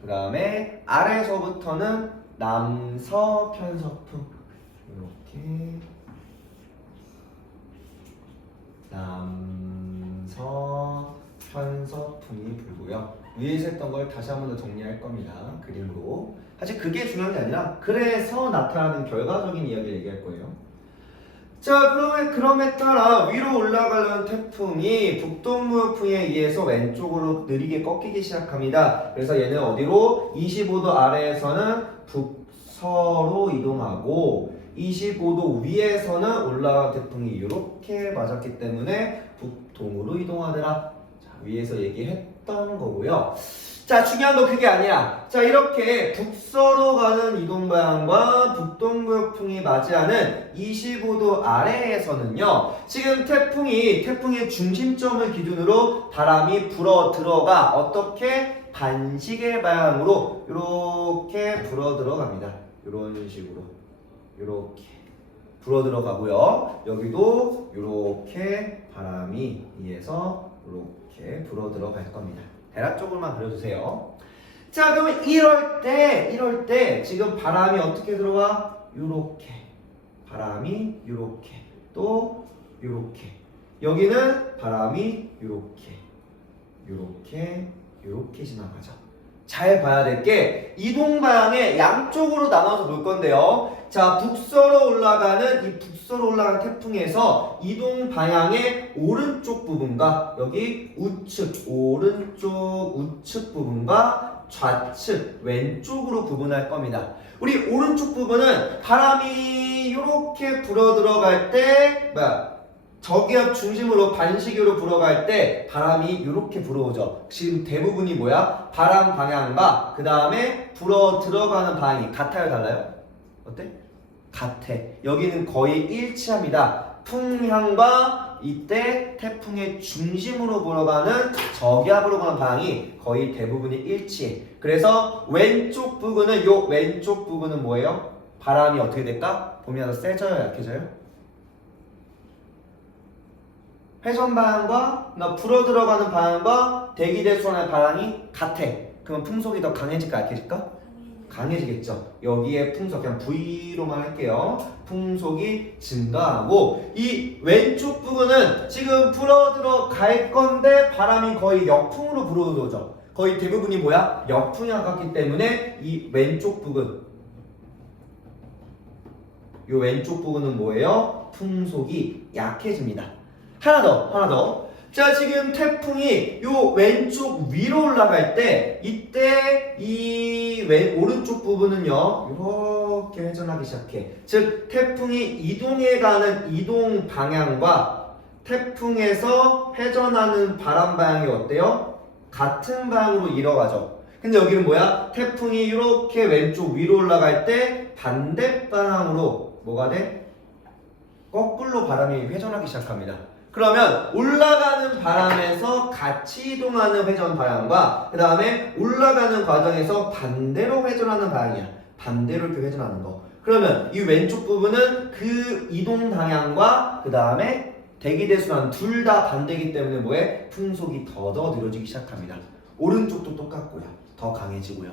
그 다음에 아래서부터는 남서편서풍 이렇게 남서편서풍이 불고요. 위에서 했던 걸 다시 한 번 더 정리할 겁니다. 그림으로. 사실 그게 중요한 게 아니라 그래서 나타나는 결과적인 이야기를 얘기할 거예요. 자, 그럼에 따라 위로 올라가는 태풍이 북동무역풍에 의해서 왼쪽으로 느리게 꺾이기 시작합니다. 그래서 얘는 어디로? 25도 아래에서는 북서로 이동하고 25도 위에서는 올라간 태풍이 이렇게 맞았기 때문에 북동으로 이동하더라. 자, 위에서 얘기했던 거고요. 자, 중요한 건 그게 아니야. 자, 이렇게 북서로 가는 이동 방향과 북동무역풍이 맞이하는 25도 아래에서는요. 지금 태풍의 중심점을 기준으로 바람이 불어 들어가 어떻게 반시계 방향으로 이렇게 불어 들어갑니다. 이런 식으로 이렇게 불어 들어가고요. 여기도 이렇게 바람이 의해서 이렇게 불어 들어갈 겁니다. 대략적으로만 그려주세요. 자, 그러면 이럴 때 지금 바람이 어떻게 들어와? 요렇게. 바람이 요렇게. 또 요렇게. 여기는 바람이 요렇게 지나가죠. 잘 봐야 될 게 이동 방향에 양쪽으로 나눠서 볼 건데요. 자, 북서로 올라가는 태풍에서 이동 방향의 오른쪽 부분과 여기 우측, 오른쪽 우측 부분과 좌측, 왼쪽으로 구분할 겁니다. 우리 오른쪽 부분은 바람이 이렇게 불어 들어갈 때 저기압 중심으로 반시계로 불어갈 때 바람이 이렇게 불어오죠. 지금 대부분이 뭐야? 바람 방향과 그 다음에 불어 들어가는 방향이 같아요, 달라요? 어때? 같아. 여기는 거의 일치합니다. 풍향과 이때 태풍의 중심으로 불어가는 저기압으로 가는 방향이 거의 대부분이 일치해. 그래서 왼쪽 부분은 뭐예요? 바람이 어떻게 될까? 봄이 더 세져요, 약해져요? 회전 방향과 불어 들어가는 방향과 대기대수원의 방향이 같아. 그럼 풍속이 더 강해질까, 약해질까? 강해지겠죠. 여기에 풍속 그냥 V로만 할게요. 풍속이 증가하고 이 왼쪽 부분은 지금 불어 들어갈 건데 바람이 거의 역풍으로 불어 들어오죠. 거의 대부분이 뭐야? 역풍향 같기 때문에 이 왼쪽 부분, 이 왼쪽 부분은 뭐예요? 풍속이 약해집니다. 하나 더. 자, 지금 태풍이 요 왼쪽 위로 올라갈 때 이때 이 오른쪽 부분은요 이렇게 회전하기 시작해. 즉 태풍이 이동해가는 이동 방향과 태풍에서 회전하는 바람 방향이 어때요? 같은 방향으로 이뤄가죠. 근데 여기는 뭐야? 태풍이 이렇게 왼쪽 위로 올라갈 때 반대 방향으로 뭐가 돼? 거꾸로 바람이 회전하기 시작합니다. 그러면 올라가는 바람에서 같이 이동하는 회전 방향과 그 다음에 올라가는 과정에서 반대로 회전하는 방향이야. 반대로 이렇게 회전하는 거. 그러면 이 왼쪽 부분은 그 이동 방향과 그 다음에 대기대순환 둘 다 반대이기 때문에 뭐해? 풍속이 더더 늘어지기 시작합니다. 오른쪽도 똑같고요. 더 강해지고요.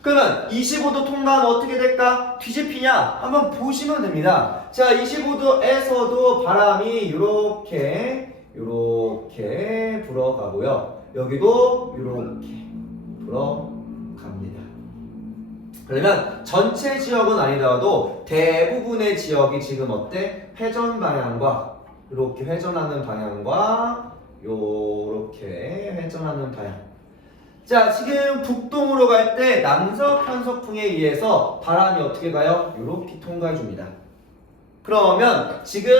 그러면 25도 통과하면 어떻게 될까? 뒤집히냐? 한번 보시면 됩니다. 자, 25도에서도 바람이 이렇게 불어가고요. 여기도 이렇게 불어갑니다. 그러면 전체 지역은 아니더라도 대부분의 지역이 지금 어때? 회전 방향과 이렇게 회전하는 방향과 요렇게 회전하는 방향. 자, 지금 북동으로 갈 때 남서 편서풍에 의해서 바람이 어떻게 가요? 이렇게 통과해 줍니다. 그러면 지금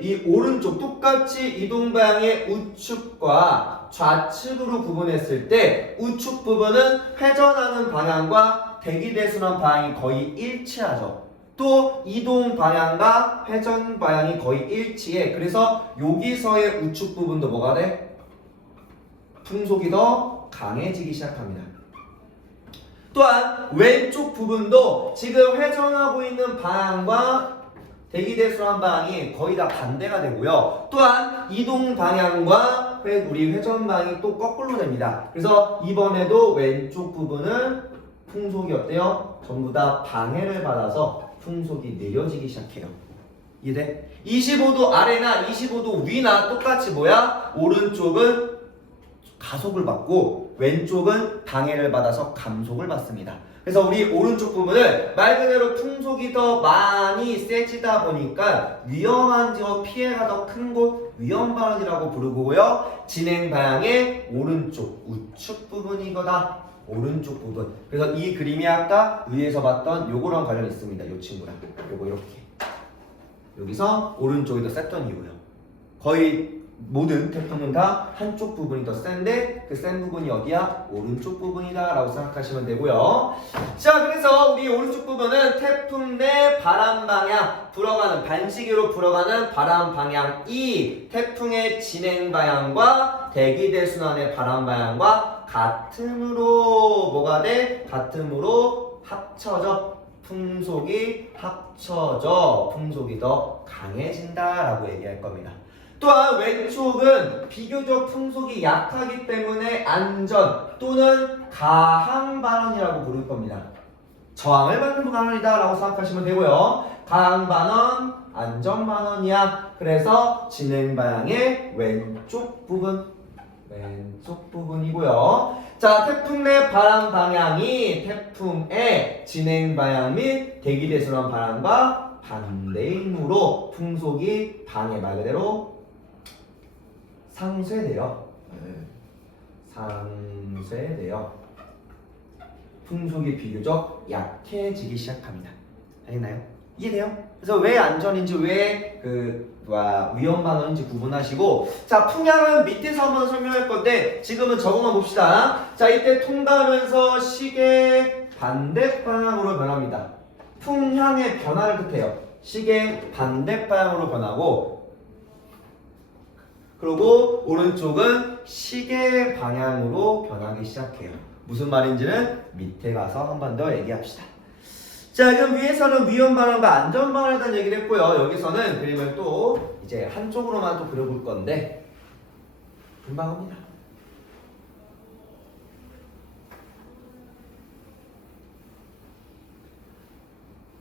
이 오른쪽 똑같이 이동 방향의 우측과 좌측으로 구분했을 때 우측 부분은 회전하는 방향과 대기대순환 방향이 거의 일치하죠. 또 이동 방향과 회전 방향이 거의 일치해. 그래서 여기서의 우측 부분도 뭐가 돼? 풍속이 더 강해지기 시작합니다. 또한 왼쪽 부분도 지금 회전하고 있는 방향과 대기대순환 방향이 거의 다 반대가 되고요. 또한 이동 방향과 우리 회전 방향이 또 거꾸로 됩니다. 그래서 이번에도 왼쪽 부분은 풍속이 어때요? 전부 다 방해를 받아서 풍속이 느려지기 시작해요. 이해돼? 25도 아래나 25도 위나 똑같이 뭐야? 오른쪽은 가속을 받고 왼쪽은 방해를 받아서 감속을 받습니다. 그래서 우리 오른쪽 부분을 말 그대로 풍속이 더 많이 세지다 보니까 위험한 지역 피해가 더 큰 곳 위험방향이라고 부르고요. 진행 방향의 오른쪽 우측 부분이거다. 오른쪽 부분. 그래서 이 그림이 아까 위에서 봤던 요거랑 관련이 있습니다. 요 친구랑 요거 이렇게 여기서 오른쪽이 더 셌던 이유예요. 거의 모든 태풍은 다 한쪽 부분이 더 센데 그 센 부분이 어디야? 오른쪽 부분이다 라고 생각하시면 되고요. 자, 그래서 우리 오른쪽 부분은 태풍 내 바람 방향 불어가는 반시계로 불어가는 바람 방향이 태풍의 진행 방향과 대기대순환의 바람 방향과 같음으로 뭐가 돼? 같음으로 합쳐져. 풍속이 합쳐져 풍속이 더 강해진다 라고 얘기할 겁니다. 또한 왼쪽은 비교적 풍속이 약하기 때문에 안전 또는 가항 반원이라고 부를 겁니다. 저항을 받는 반원이다 라고 생각하시면 되고요. 가항 반원, 안전 반원이야. 그래서 진행 방향의 왼쪽 부분이고요. 자, 태풍 내 바람 방향이 태풍의 진행 방향 및 대기대순환 방향과 반대인으로 풍속이 방해 말 그대로 상쇄돼요. 상쇄돼요. 풍속이 비교적 약해지기 시작합니다. 알겠나요? 이해돼요? 그래서 왜 안전인지 왜 위험 반원인지 구분하시고, 자, 풍향은 밑에서 한번 설명할 건데 지금은 저것만 봅시다. 자, 이때 통과하면서 시계 반대 방향으로 변합니다. 풍향의 변화를 뜻해요. 시계 반대 방향으로 변하고, 그리고 오른쪽은 시계 방향으로 변하기 시작해요. 무슨 말인지는 밑에 가서 한 번 더 얘기합시다. 자, 그럼 위에서는 위험 반환과 안전 반환에 대한 얘기를 했고요. 여기서는 그림을 또 이제 한쪽으로만 또 그려볼 건데 금방 합니다.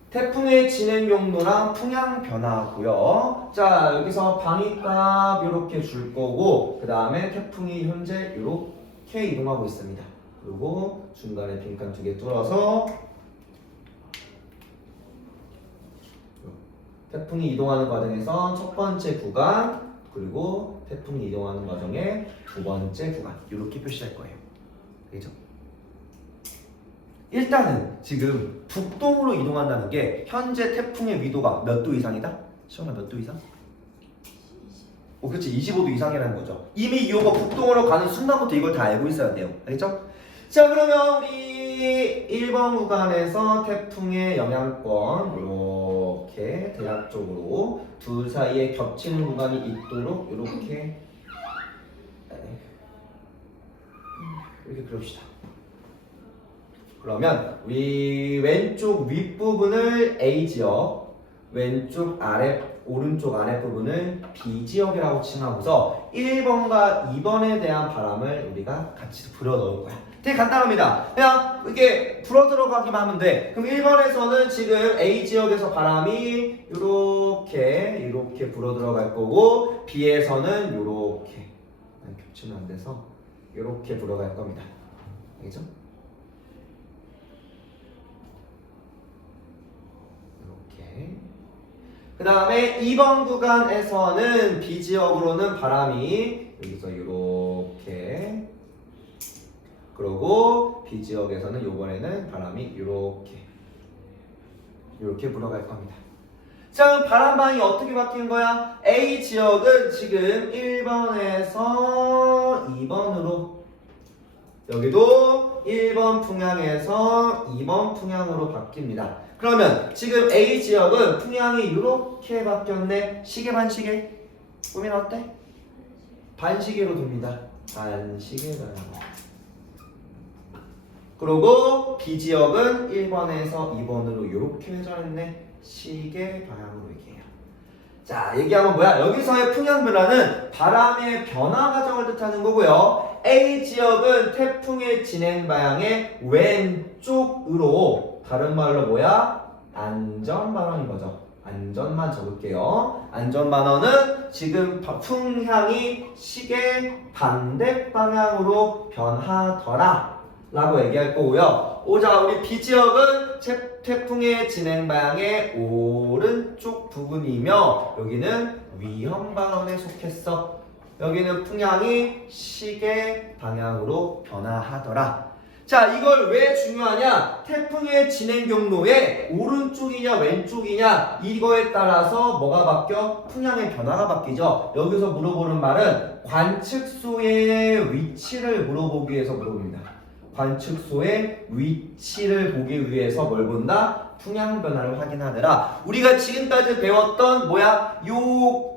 태풍의 진행 용도랑 풍향 변화고요. 자, 여기서 방위값 이렇게 줄 거고, 그 다음에 태풍이 현재 이렇게 이동하고 있습니다. 그리고 중간에 빈칸 2개 뚫어서 태풍이 이동하는 과정에서 첫 번째 구간 그리고 태풍이 이동하는 과정의 두 번째 구간 이렇게 표시할 거예요. 그죠? 일단은 지금 북동으로 이동한다는 게 현재 태풍의 위도가 몇 도 이상이다? 시원아 몇 도 이상? 그렇지 25도 이상이라는 거죠. 이미 이 호가 북동으로 가는 순간부터 이걸 다 알고 있어야 돼요. 알겠죠? 자 그러면 우리 1번 구간에서 태풍의 영향권 이렇게 대략적으로 둘 사이에 겹치는 구간이 있도록 이렇게 그립시다. 그러면 우리 왼쪽 윗부분을 A지역, 왼쪽 오른쪽 아랫부분을 B지역이라고 칭하고서 1번과 2번에 대한 바람을 우리가 같이 불어 넣을 거야. 되게 간단합니다. 그냥 이게 불어 들어가기만 하면 돼. 그럼 1번에서는 지금 A지역에서 바람이 이렇게 불어 들어갈 거고 B에서는 이렇게 겹치면 안 돼서 이렇게 불어갈 겁니다. 알겠죠? 그 다음에 2번 구간에서는 B지역으로는 바람이 여기서 이렇게 그리고 B지역에서는 요번에는 바람이 이렇게 불어갈 겁니다. 자, 그럼 바람방이 어떻게 바뀌는 거야? A지역은 지금 1번에서 2번으로 여기도 1번 풍향에서 2번 풍향으로 바뀝니다. 그러면 지금 A지역은 풍향이 이렇게 바뀌었네. 시계 반시계? 꾸민 어때? 반시계로 둡니다. 반시계 방향. 그리고 B지역은 1번에서 2번으로 이렇게 회전했네. 시계 방향으로 얘기해요. 자, 얘기하면 뭐야? 여기서의 풍향 변화는 바람의 변화 과정을 뜻하는 거고요. A지역은 태풍의 진행 방향의 왼쪽으로 다른 말로 뭐야? 안전반원인 거죠. 안전만 적을게요. 안전반원은 지금 풍향이 시계 반대 방향으로 변하더라 라고 얘기할 거고요. 자, 우리 B지역은 태풍의 진행 방향의 오른쪽 부분이며 여기는 위험반원에 속했어. 여기는 풍향이 시계 방향으로 변화하더라. 자, 이걸 왜 중요하냐? 태풍의 진행 경로에 오른쪽이냐 왼쪽이냐 이거에 따라서 뭐가 바뀌어? 풍향의 변화가 바뀌죠. 여기서 물어보는 말은 관측소의 위치를 물어보기 위해서 물어봅니다. 관측소의 위치를 보기 위해서 뭘 본다? 풍향 변화를 확인하느라. 우리가 지금까지 배웠던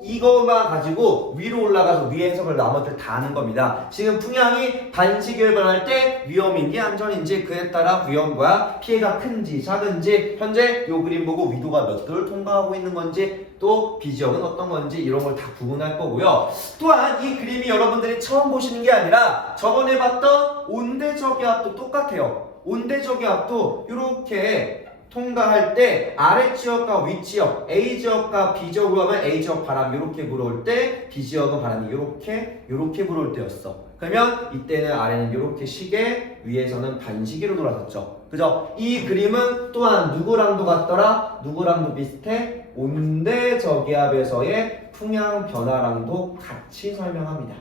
이거만 가지고 위로 올라가서 위에 해석을 나머지를 다 하는 겁니다. 지금 풍향이 반시계를 변할 때 위험인지 안전인지 그에 따라 피해가 큰지 작은지 현재 요 그림 보고 위도가 몇 도를 통과하고 있는 건지 또 B지역은 어떤 건지 이런 걸 다 구분할 거고요. 또한 이 그림이 여러분들이 처음 보시는 게 아니라 저번에 봤던 온대저기압도 똑같아요. 온대저기압도 이렇게 통과할 때 아래지역과 윗지역 A지역과 B지역으로 하면 A지역 바람이 이렇게 불어올 때 B지역은 바람이 이렇게 불어올 때였어. 그러면 이때는 아래는 이렇게 시계 위에서는 반시계로 돌아섰죠. 그죠? 이 그림은 또한 누구랑도 같더라? 누구랑도 비슷해? 온대저기압에서의 풍향 변화랑도 같이 설명합니다.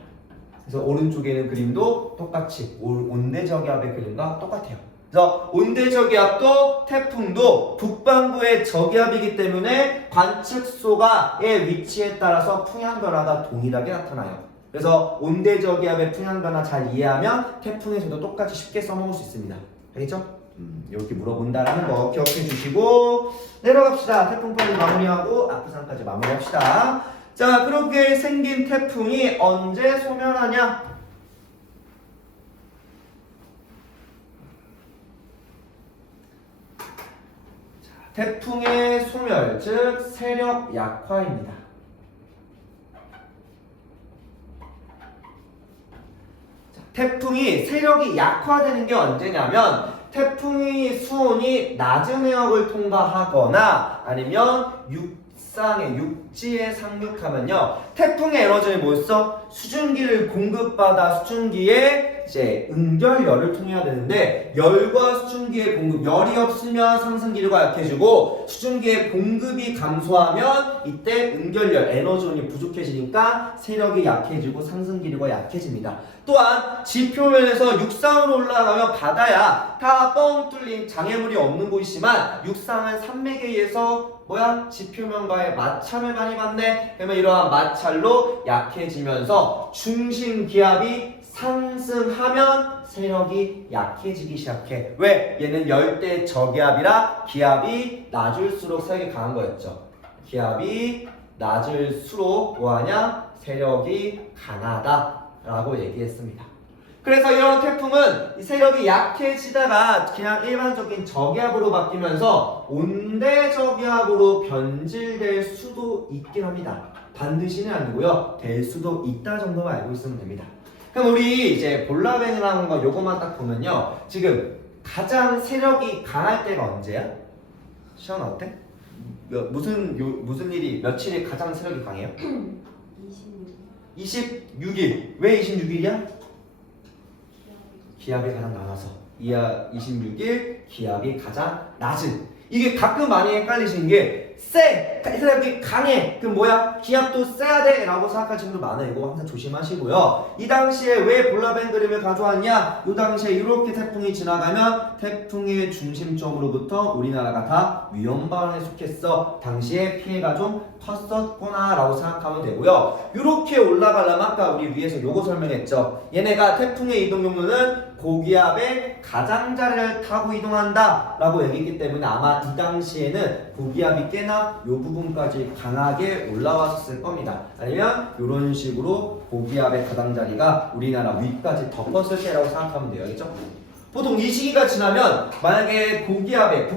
그래서 오른쪽에는 그림도 똑같이 온대저기압의 그림과 똑같아요. 그래서 온대저기압도 태풍도 북반구의 저기압이기 때문에 관측소의 위치에 따라서 풍향 변화가 동일하게 나타나요. 그래서 온대저기압의 풍향 변화 잘 이해하면 태풍에서도 똑같이 쉽게 써먹을 수 있습니다. 알겠죠? 이렇게 물어본다라는 거 기억해 주시고 내려갑시다. 태풍까지 마무리하고 앞부산까지 마무리합시다. 자, 그렇게 생긴 태풍이 언제 소멸하냐? 태풍의 소멸, 즉 세력 약화입니다. 태풍이 세력이 약화되는 게 언제냐면 태풍의 수온이 낮은 해역을 통과하거나 아니면 육지에 상륙하면요. 태풍의 에너지는 뭐였어? 수증기를 공급받아 수증기에 이제 응결열을 통해야 되는데 열과 수증기의 공급, 열이 없으면 상승기류가 약해지고 수증기의 공급이 감소하면 이때 응결열, 에너지원이 부족해지니까 세력이 약해지고 상승기류가 약해집니다. 또한 지표면에서 육상으로 올라가면 바다야 다 뻥 뚫린 장애물이 없는 곳이지만 육상은 산맥에 의해서 지표면과의 마찰을 많이 받네. 그러면 이러한 마찰로 약해지면서 중심 기압이 상승하면 세력이 약해지기 시작해. 왜? 얘는 열대 저기압이라 기압이 낮을수록 세력이 강한 거였죠. 기압이 낮을수록 뭐하냐? 세력이 강하다라고 얘기했습니다. 그래서 이런 태풍은 세력이 약해지다가 그냥 일반적인 저기압으로 바뀌면서 온대 저기압으로 변질될 수도 있긴 합니다. 반드시는 아니고요. 될 수도 있다 정도만 알고 있으면 됩니다. 그럼 우리 이제 볼라벤이라는 거 요것만 딱 보면요. 지금 가장 세력이 강할 때가 언제야? 시원아 어때? 무슨 일이 며칠이 가장 세력이 강해요? 26일. 왜 26일이야? 기압이 가장 낮아서 26일 기압이 가장 낮은. 이게 가끔 많이 헷갈리시는 게 세력이 강해. 그럼 뭐야? 기압도 세야 돼 라고 생각하는 친구들 많아요. 이거 항상 조심하시고요. 이 당시에 왜 볼라벤 그림을 가져왔냐? 이 당시에 이렇게 태풍이 지나가면 태풍의 중심점으로부터 우리나라가 다 위험반원에 속했어. 당시에 피해가 좀 컸었구나 라고 생각하면 되고요. 이렇게 올라가려면 아까 우리 위에서 요거 설명했죠. 얘네가 태풍의 이동 경로는 고기압의 가장자리를 타고 이동한다 라고 얘기했기 때문에 아마 이 당시에는 고기압이 꽤나 요 부분까지 강하게 올라왔을 겁니다. 아니면 이런 식으로 고기압의 가장자리가 우리나라 위까지 덮었을 때라고 생각하면 돼요. 알겠죠? 보통 이 시기가 지나면 만약에 고기압의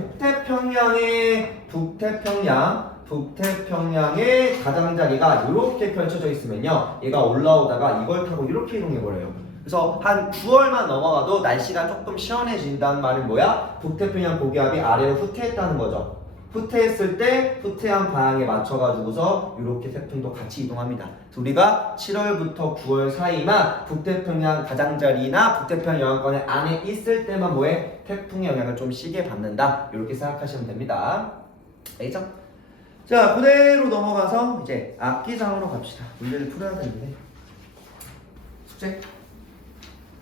북태평양의 가장자리가 이렇게 펼쳐져 있으면요. 얘가 올라오다가 이걸 타고 이렇게 이동해버려요. 그래서 한 9월만 넘어가도 날씨가 조금 시원해진다는 말은 뭐야? 북태평양 고기압이 아래로 후퇴했다는 거죠. 후퇴했을 때 후퇴한 방향에 맞춰가지고서 이렇게 태풍도 같이 이동합니다. 우리가 7월부터 9월 사이만 북태평양 가장자리나 북태평양 영향권 안에 있을 때만 뭐해? 태풍의 영향을 좀 시게 받는다. 이렇게 생각하시면 됩니다. 알겠죠? 자, 그대로 넘어가서 이제 악기상으로 갑시다. 문제를 풀어야 되는데 숙제.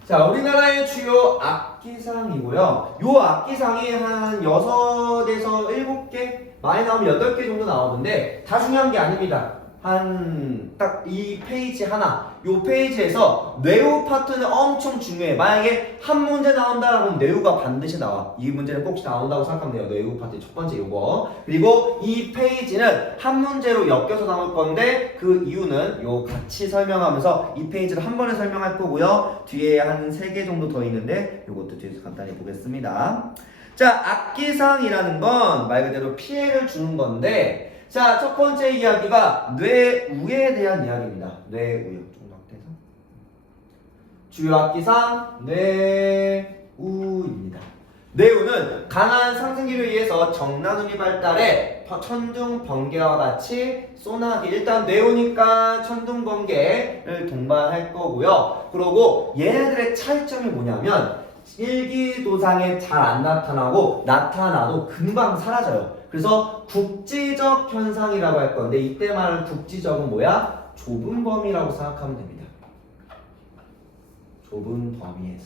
자, 우리나라의 주요 악기상이고요. 요 악기상이 한 6에서 7개, 많이 나오면 8개 정도 나오는데 다 중요한 게 아닙니다. 한 딱 이 페이지 하나, 요 페이지에서 뇌우 파트는 엄청 중요해. 만약에 한 문제 나온다 그러면 뇌우가 반드시 나와. 이 문제는 꼭 나온다고 생각하면 돼요. 뇌우 파트 첫 번째 요거. 그리고 이 페이지는 한 문제로 엮여서 나올 건데 그 이유는 요 같이 설명하면서 이 페이지를 한 번에 설명할 거고요. 뒤에 한 3개 정도 더 있는데 요것도 뒤에서 간단히 보겠습니다. 자, 악기상이라는 건 말 그대로 피해를 주는 건데 자, 첫 번째 이야기가 뇌우에 대한 이야기입니다. 뇌우요. 조금 확대해서. 주요 악기상 뇌우입니다. 뇌우는 강한 상승기로 의해서 정난운이 발달해 천둥, 번개와 같이 소나기. 일단 뇌우니까 천둥, 번개를 동반할 거고요. 그리고 얘네들의 차이점이 뭐냐면 일기도상에 잘 안 나타나고 나타나도 금방 사라져요. 그래서 국지적 현상이라고 할 건데 이때 말하는 국지적은 뭐야? 좁은 범위라고 생각하면 됩니다. 좁은 범위에서.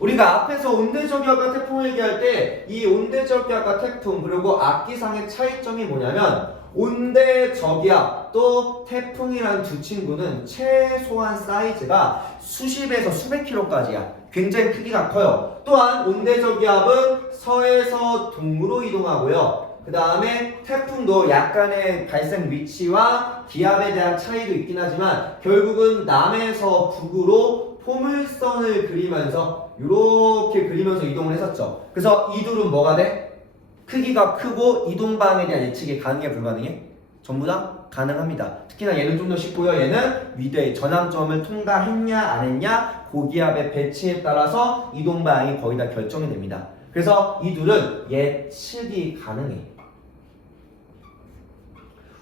우리가 앞에서 온대저기압과 태풍을 얘기할 때 이 온대저기압과 태풍 그리고 악기상의 차이점이 뭐냐면 온대저기압 또 태풍이라는 두 친구는 최소한 사이즈가 수십에서 수백 킬로까지야. 굉장히 크기가 커요. 또한 온대저기압은 서에서 동으로 이동하고요. 그 다음에 태풍도 약간의 발생 위치와 기압에 대한 차이도 있긴 하지만 결국은 남에서 북으로 포물선을 그리면서 이렇게 그리면서 이동을 했었죠. 그래서 이 둘은 뭐가 돼? 크기가 크고 이동 방향에 대한 예측이 가능해 불가능해? 전부 다 가능합니다. 특히나 얘는 좀 더 쉽고요. 얘는 위대의 전함점을 통과했냐 안 했냐 고기압의 배치에 따라서 이동 방향이 거의 다 결정이 됩니다. 그래서 이 둘은 예측이 가능해.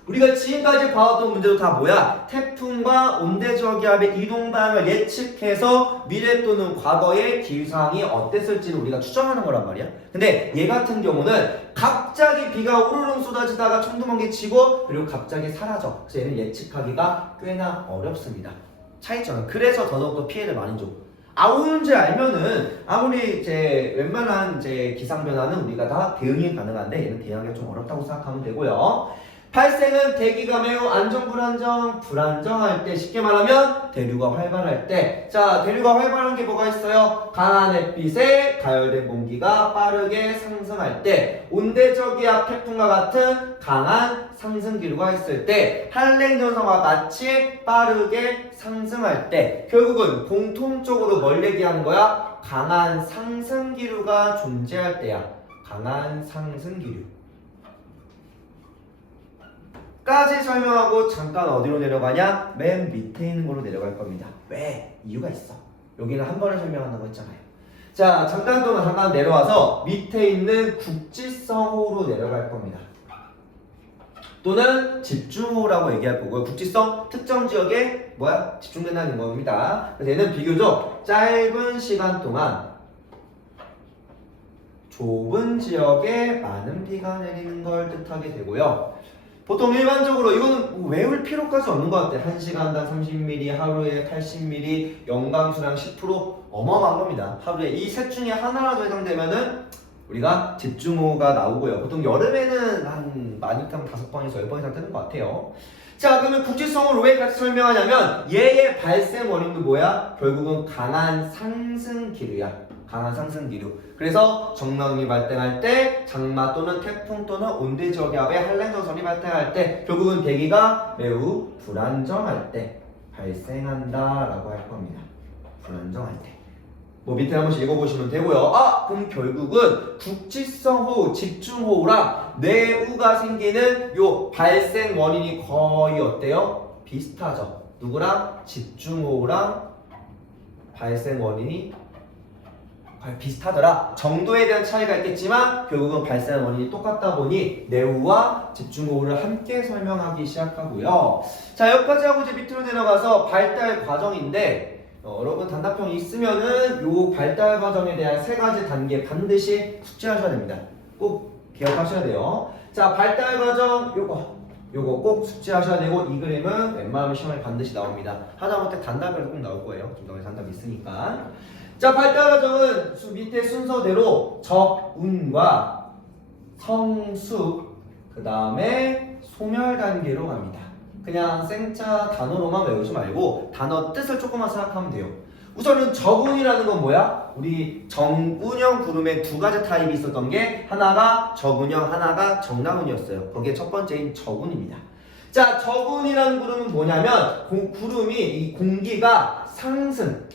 우리가 지금까지 봐왔던 문제도 다 뭐야? 태풍과 온대저기압의 이동방을 예측해서 미래 또는 과거의 기상이 어땠을지를 우리가 추정하는 거란 말이야. 근데 얘 같은 경우는 갑자기 비가 우르릉 쏟아지다가 천둥번개 치고 그리고 갑자기 사라져. 그래서 얘는 예측하기가 꽤나 어렵습니다. 차이점은 그래서 더더욱더 피해를 많이 줘. 오는 줄 알면은 아무리 이제 웬만한 이제 기상 변화는 우리가 다 대응이 가능한데 얘는 대응하기가 좀 어렵다고 생각하면 되고요. 발생은 대기가 매우 불안정할 때, 쉽게 말하면 대류가 활발할 때. 자, 대류가 활발한 게 뭐가 있어요? 강한 햇빛에 가열된 공기가 빠르게 상승할 때, 온대저기압 태풍과 같은 강한 상승 기류가 있을 때, 한랭 현상과 같이 빠르게 상승할 때, 결국은 공통적으로 뭘 얘기하는 거야? 강한 상승 기류가 존재할 때야. 강한 상승 기류. 까지 설명하고 잠깐 어디로 내려가냐? 맨 밑에 있는 걸로 내려갈 겁니다. 왜? 이유가 있어. 여기는 한 번에 설명한다고 했잖아요. 자, 잠깐 내려와서 밑에 있는 국지성호로 내려갈 겁니다. 또는 집중호우라고 얘기할 거고요. 국지성 특정 지역에 집중된다는 겁니다. 그래서 얘는 비교적 짧은 시간 동안 좁은 지역에 많은 비가 내리는 걸 뜻하게 되고요. 보통 일반적으로 이거는 외울 필요까지 없는 것 같아. 1시간당 30mm, 하루에 80mm, 연강수량 10% 어마어마한 겁니다. 하루에 이 셋 중에 하나라도 해당되면은 우리가 집중호우가 나오고요. 보통 여름에는 한 많이 타면 5번에서 10번 이상 뜨는 것 같아요. 자, 그러면 국지성을 왜 같이 설명하냐면 얘의 발생 원인도 뭐야? 결국은 강한 상승 기류야. 강한 상승 기류. 그래서 정랑이 발생할 때, 장마 또는 태풍 또는 온대저기압의 한랭전선이 발생할 때, 결국은 대기가 매우 불안정할 때 발생한다라고 할 겁니다. 불안정할 때. 밑에 한 번씩 읽어보시면 되고요. 그럼 결국은 국지성 호우, 집중호우랑 내우가 생기는 요 발생 원인이 거의 어때요? 비슷하죠. 누구랑? 집중호우랑 발생 원인이 비슷하더라. 정도에 대한 차이가 있겠지만 결국은 발생한 원인이 똑같다 보니 내우와 집중호우를 함께 설명하기 시작하고요. 자, 여기까지 하고 이제 밑으로 내려가서 발달 과정인데 여러분 단답형 있으면은 요 발달 과정에 대한 3가지 단계 반드시 숙지하셔야 됩니다. 꼭 기억하셔야 돼요. 자, 발달 과정 요거 꼭 숙지하셔야 되고 이 그림은 웬만하면 시험에 반드시 나옵니다. 하다못해 단답에도 꼭 나올 거예요. 김동희 단답이 있으니까. 자, 발달 과정은 밑에 순서대로 적운과 성숙, 그 다음에 소멸 단계로 갑니다. 그냥 생자 단어로만 외우지 말고 단어 뜻을 조금만 생각하면 돼요. 우선은 적운이라는 건 뭐야? 우리 정운형 구름에 2가지 타입이 있었던 게 하나가 적운형, 하나가 정남운이었어요. 거기에 첫 번째인 적운입니다. 자, 적운이라는 구름은 뭐냐면 구름이 이 공기가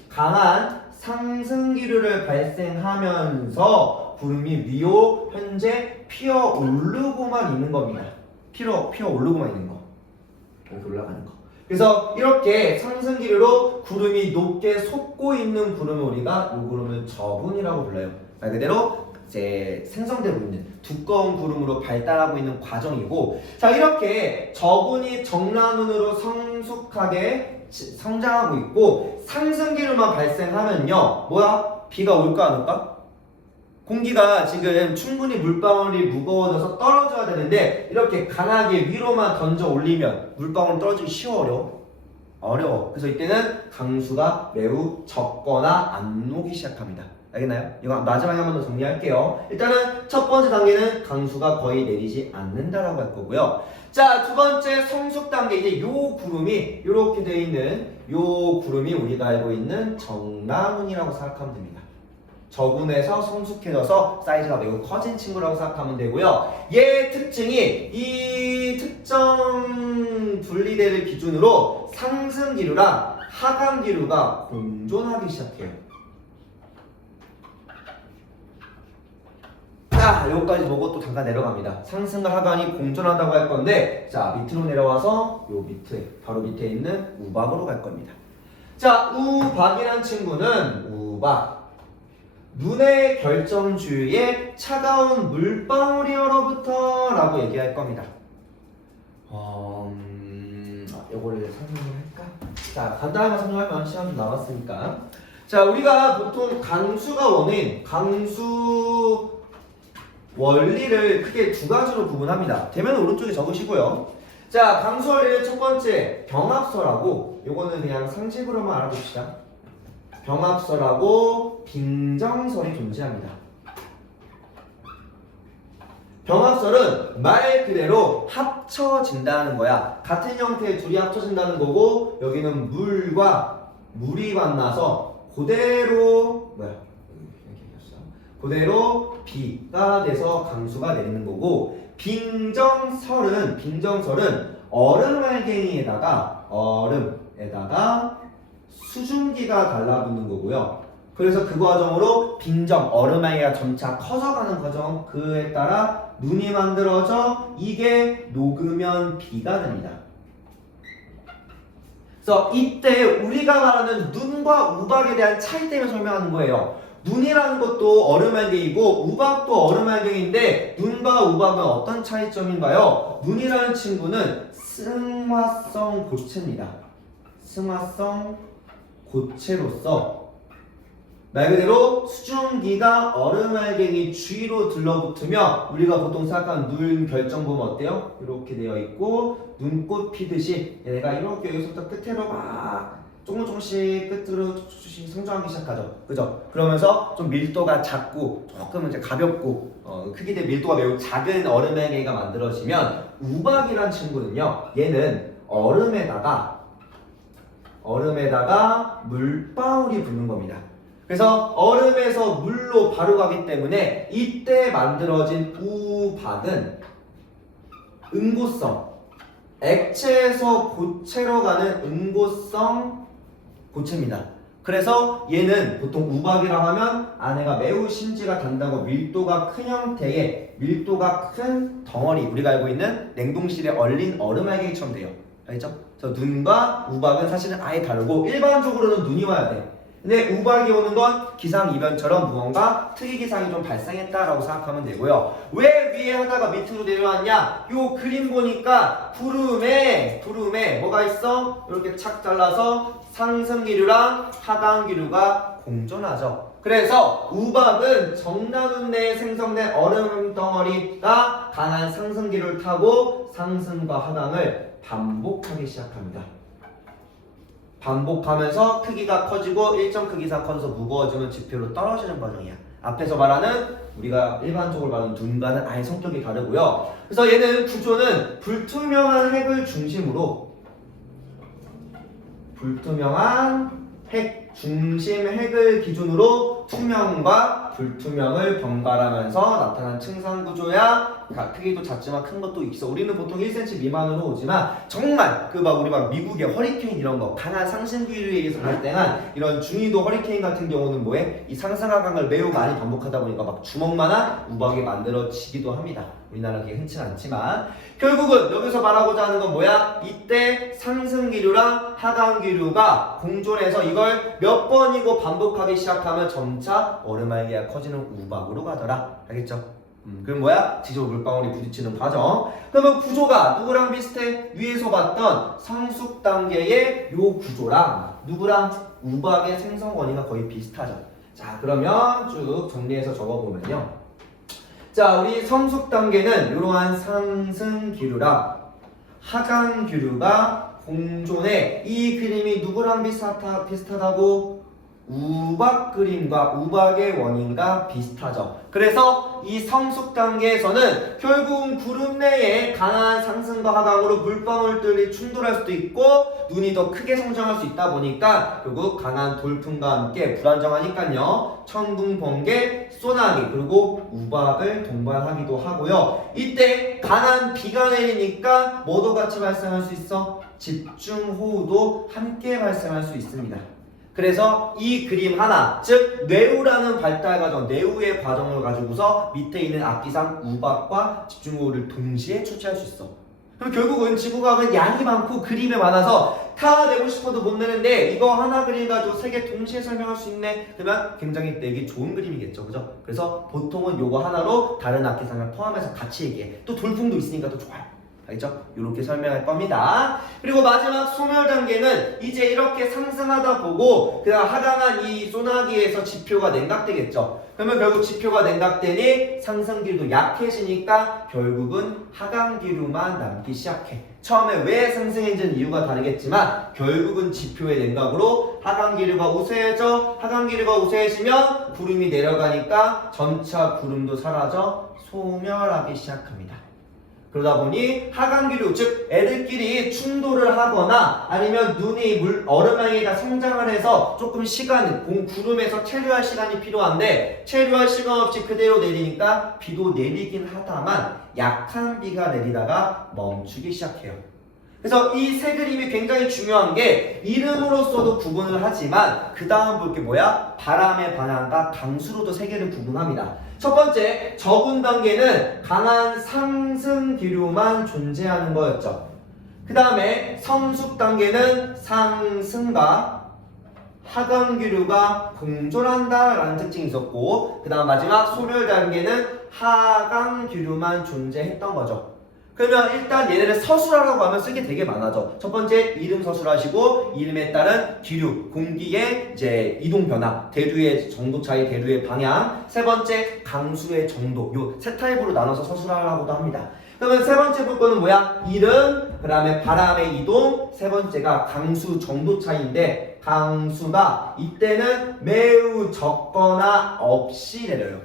강한 상승 기류를 발생하면서 구름이 위로 현재 피어 오르고만 있는 겁니다. 피어 오르고만 있는 거. 이렇게 올라가는 거. 그래서 이렇게 상승 기류로 구름이 높게 솟고 있는 구름을 우리가 이 구름을 적운이라고 불러요. 말 그대로 이제 생성되고 있는 두꺼운 구름으로 발달하고 있는 과정이고, 자, 이렇게 적운이 정란운으로 성숙하게 성장하고 있고 상승 기류만 발생하면요 비가 올까 안 올까? 공기가 지금 충분히 물방울이 무거워져서 떨어져야 되는데 이렇게 강하게 위로만 던져 올리면 물방울 떨어지기 어려워. 그래서 이때는 강수가 매우 적거나 안 오기 시작합니다. 알겠나요? 이거 마지막에 한 번 더 정리할게요. 일단은 첫 번째 단계는 강수가 거의 내리지 않는다라고 할 거고요. 자, 두 번째 성숙 단계, 이제 요 구름이 이렇게 되어 있는 요 구름이 우리가 알고 있는 정남운이라고 생각하면 됩니다. 적운에서 성숙해져서 사이즈가 매우 커진 친구라고 생각하면 되고요. 얘의 특징이 이 특정 분리대를 기준으로 상승 기류랑 하강 기류가 공존하기 시작해요. 자, 여기까지 보고 또 잠깐 내려갑니다. 상승과 하강이 공존한다고 할 건데, 자, 밑으로 내려와서 요 바로 밑에 있는 우박으로 갈 겁니다. 자, 우박이란 친구는 눈의 결정 주위에 차가운 물방울이로부터 라고 얘기할 겁니다. 요거를 설명할까? 자, 간단하게 설명하면 시간 좀 남았으니까. 자, 우리가 보통 강수가 원인, 강수 원리를 크게 두 가지로 구분합니다. 대면 오른쪽에 적으시고요. 자, 강수 원리의 첫 번째 병합설하고, 요거는 그냥 상식으로만 알아둡시다. 병합설하고 빙정설이 존재합니다. 병합설은 말 그대로 합쳐진다는 거야. 같은 형태의 둘이 합쳐진다는 거고, 여기는 물과 물이 만나서 그대로 그대로 비가 돼서 강수가 내리는 거고, 빙정설은 얼음알갱이에다가 수증기가 달라붙는 거고요. 그래서 그 과정으로 빙정, 얼음알갱이가 점차 커져가는 과정, 그에 따라 눈이 만들어져 이게 녹으면 비가 됩니다. 그래서 이때 우리가 말하는 눈과 우박에 대한 차이 때문에 설명하는 거예요. 눈이라는 것도 얼음알갱이고 우박도 얼음알갱이인데 눈과 우박은 어떤 차이점인가요? 눈이라는 친구는 승화성 고체입니다. 승화성 고체로서 말 그대로 수증기가 얼음알갱이 주위로 들러붙으면 우리가 보통 생각하는 눈 결정 보면 어때요? 이렇게 되어 있고 눈꽃 피듯이 얘가 이렇게 여기서부터 끝으로 막 조금씩 끝으로 조금씩 성장하기 시작하죠. 그죠? 그러면서 좀 밀도가 작고 조금 이제 가볍고 크기 대 밀도가 매우 작은 얼음알갱이가 만들어지면 우박이란 친구는요. 얘는 얼음에다가 물방울이 붙는 겁니다. 그래서 얼음에서 물로 바로 가기 때문에 이때 만들어진 우박은 응고성, 액체에서 고체로 가는 응고성 고체입니다. 그래서 얘는 보통 우박이라고 하면 안에가 매우 심지가 단단하고 밀도가 큰 형태의 밀도가 큰 덩어리, 우리가 알고 있는 냉동실에 얼린 얼음알갱이처럼 돼요. 알겠죠? 그래서 눈과 우박은 사실은 아예 다르고 일반적으로는 눈이 와야 돼. 근데 우박이 오는 건 기상이변처럼 무언가 특이기상이 좀 발생했다라고 생각하면 되고요. 왜 위에 하다가 밑으로 내려왔냐? 요 그림 보니까 구름에 뭐가 있어? 이렇게 착 잘라서 상승기류랑 하강기류가 공존하죠. 그래서 우박은 정나눈 내에 생성된 얼음 덩어리가 강한 상승기류를 타고 상승과 하강을 반복하기 시작합니다. 반복하면서 크기가 커지고 일정 크기 이상 커져서 무거워지면 지표로 떨어지는 과정이야. 앞에서 말하는 우리가 일반적으로 말하는 눈과는 아예 성격이 다르고요. 그래서 얘는 구조는 불투명한 핵을 중심으로 핵을 기준으로 투명과 불투명을 번갈아가면서 나타난 층상 구조야. 크기도 작지만 큰 것도 있어. 우리는 보통 1cm 미만으로 오지만 정말 우리 미국의 허리케인 이런 거 강한 상승기류에 의해서 발생한 이런 중위도 허리케인 같은 경우는 뭐해? 이 상승하강을 매우 많이 반복하다 보니까 막 주먹만한 우박이 만들어지기도 합니다. 우리나라 그게 흔치 않지만 결국은 여기서 말하고자 하는 건 뭐야? 이때 상승기류랑 하강기류가 공존해서 이걸 몇 번이고 반복하기 시작하면 점차 얼음알갱이가 커지는 우박으로 가더라. 알겠죠? 그럼 뭐야? 지조 물방울이 부딪히는 과정. 그러면 구조가 누구랑 비슷해? 위에서 봤던 성숙 단계의 요 구조랑 누구랑? 우박의 생성 원리가 거의 비슷하죠. 자, 그러면 쭉 정리해서 적어보면요. 자, 우리 성숙 단계는 이러한 상승기류랑 하강기류가 공존해. 이 그림이 누구랑 비슷하다고? 우박 그림과 우박의 원인과 비슷하죠. 그래서 이 성숙 단계에서는 결국은 구름 내에 강한 상승과 하강으로 물방울들이 충돌할 수도 있고 눈이 더 크게 성장할 수 있다 보니까 결국 강한 돌풍과 함께 불안정하니까요. 천둥, 번개, 소나기 그리고 우박을 동반하기도 하고요. 이때 강한 비가 내리니까 뭐도 같이 발생할 수 있어? 집중호우도 함께 발생할 수 있습니다. 그래서 이 그림 하나, 즉 뇌우라는 발달 과정, 뇌우의 과정을 가지고서 밑에 있는 악기상 우박과 집중호우를 동시에 추출할 수 있어. 그럼 결국은 지구과학은 양이 많고 그림이 많아서 다 내고 싶어도 못 내는데 이거 하나 그림 가지고 세 개 동시에 설명할 수 있네. 그러면 굉장히 내기 좋은 그림이겠죠, 그죠? 그래서 보통은 요거 하나로 다른 악기상을 포함해서 같이 얘기해. 또 돌풍도 있으니까 또 좋아요. 알겠죠? 이렇게 설명할 겁니다. 그리고 마지막 소멸 단계는 이제 이렇게 상승하다 보고 그냥 하강한 이 소나기에서 지표가 냉각되겠죠. 그러면 결국 지표가 냉각되니 상승기류도 약해지니까 결국은 하강기류만 남기 시작해. 처음에 왜 상승했는지는 이유가 다르겠지만 결국은 지표의 냉각으로 하강기류가 우세해져. 하강기류가 우세해지면 구름이 내려가니까 점차 구름도 사라져 소멸하기 시작합니다. 그러다 보니 하강기류, 즉 애들끼리 충돌을 하거나 아니면 눈이 얼음망이가 성장을 해서 조금 구름에서 체류할 시간이 필요한데 체류할 시간 없이 그대로 내리니까 비도 내리긴 하다만 약한 비가 내리다가 멈추기 시작해요. 그래서 이 세 그림이 굉장히 중요한 게 이름으로서도 구분을 하지만 그 다음 볼 게 뭐야? 바람의 방향과 강수로도 세 개를 구분합니다. 첫 번째, 적은 단계는 강한 상승 기류만 존재하는 거였죠. 그 다음에 성숙 단계는 상승과 하강 기류가 공존한다라는 특징이 있었고, 그 다음 마지막 소멸 단계는 하강 기류만 존재했던 거죠. 그러면 일단 얘네를 서술하라고 하면 쓰기 되게 많아져. 첫 번째 이름 서술하시고 이름에 따른 기류, 공기의 이제 이동 변화, 대류의 정도 차이, 대류의 방향. 세 번째 강수의 정도. 요 세 타입으로 나눠서 서술하라고도 합니다. 그러면 세 번째 볼 거는 뭐야? 이름, 그 다음에 바람의 이동. 세 번째가 강수 정도 차이인데 강수가 이때는 매우 적거나 없이 내려요.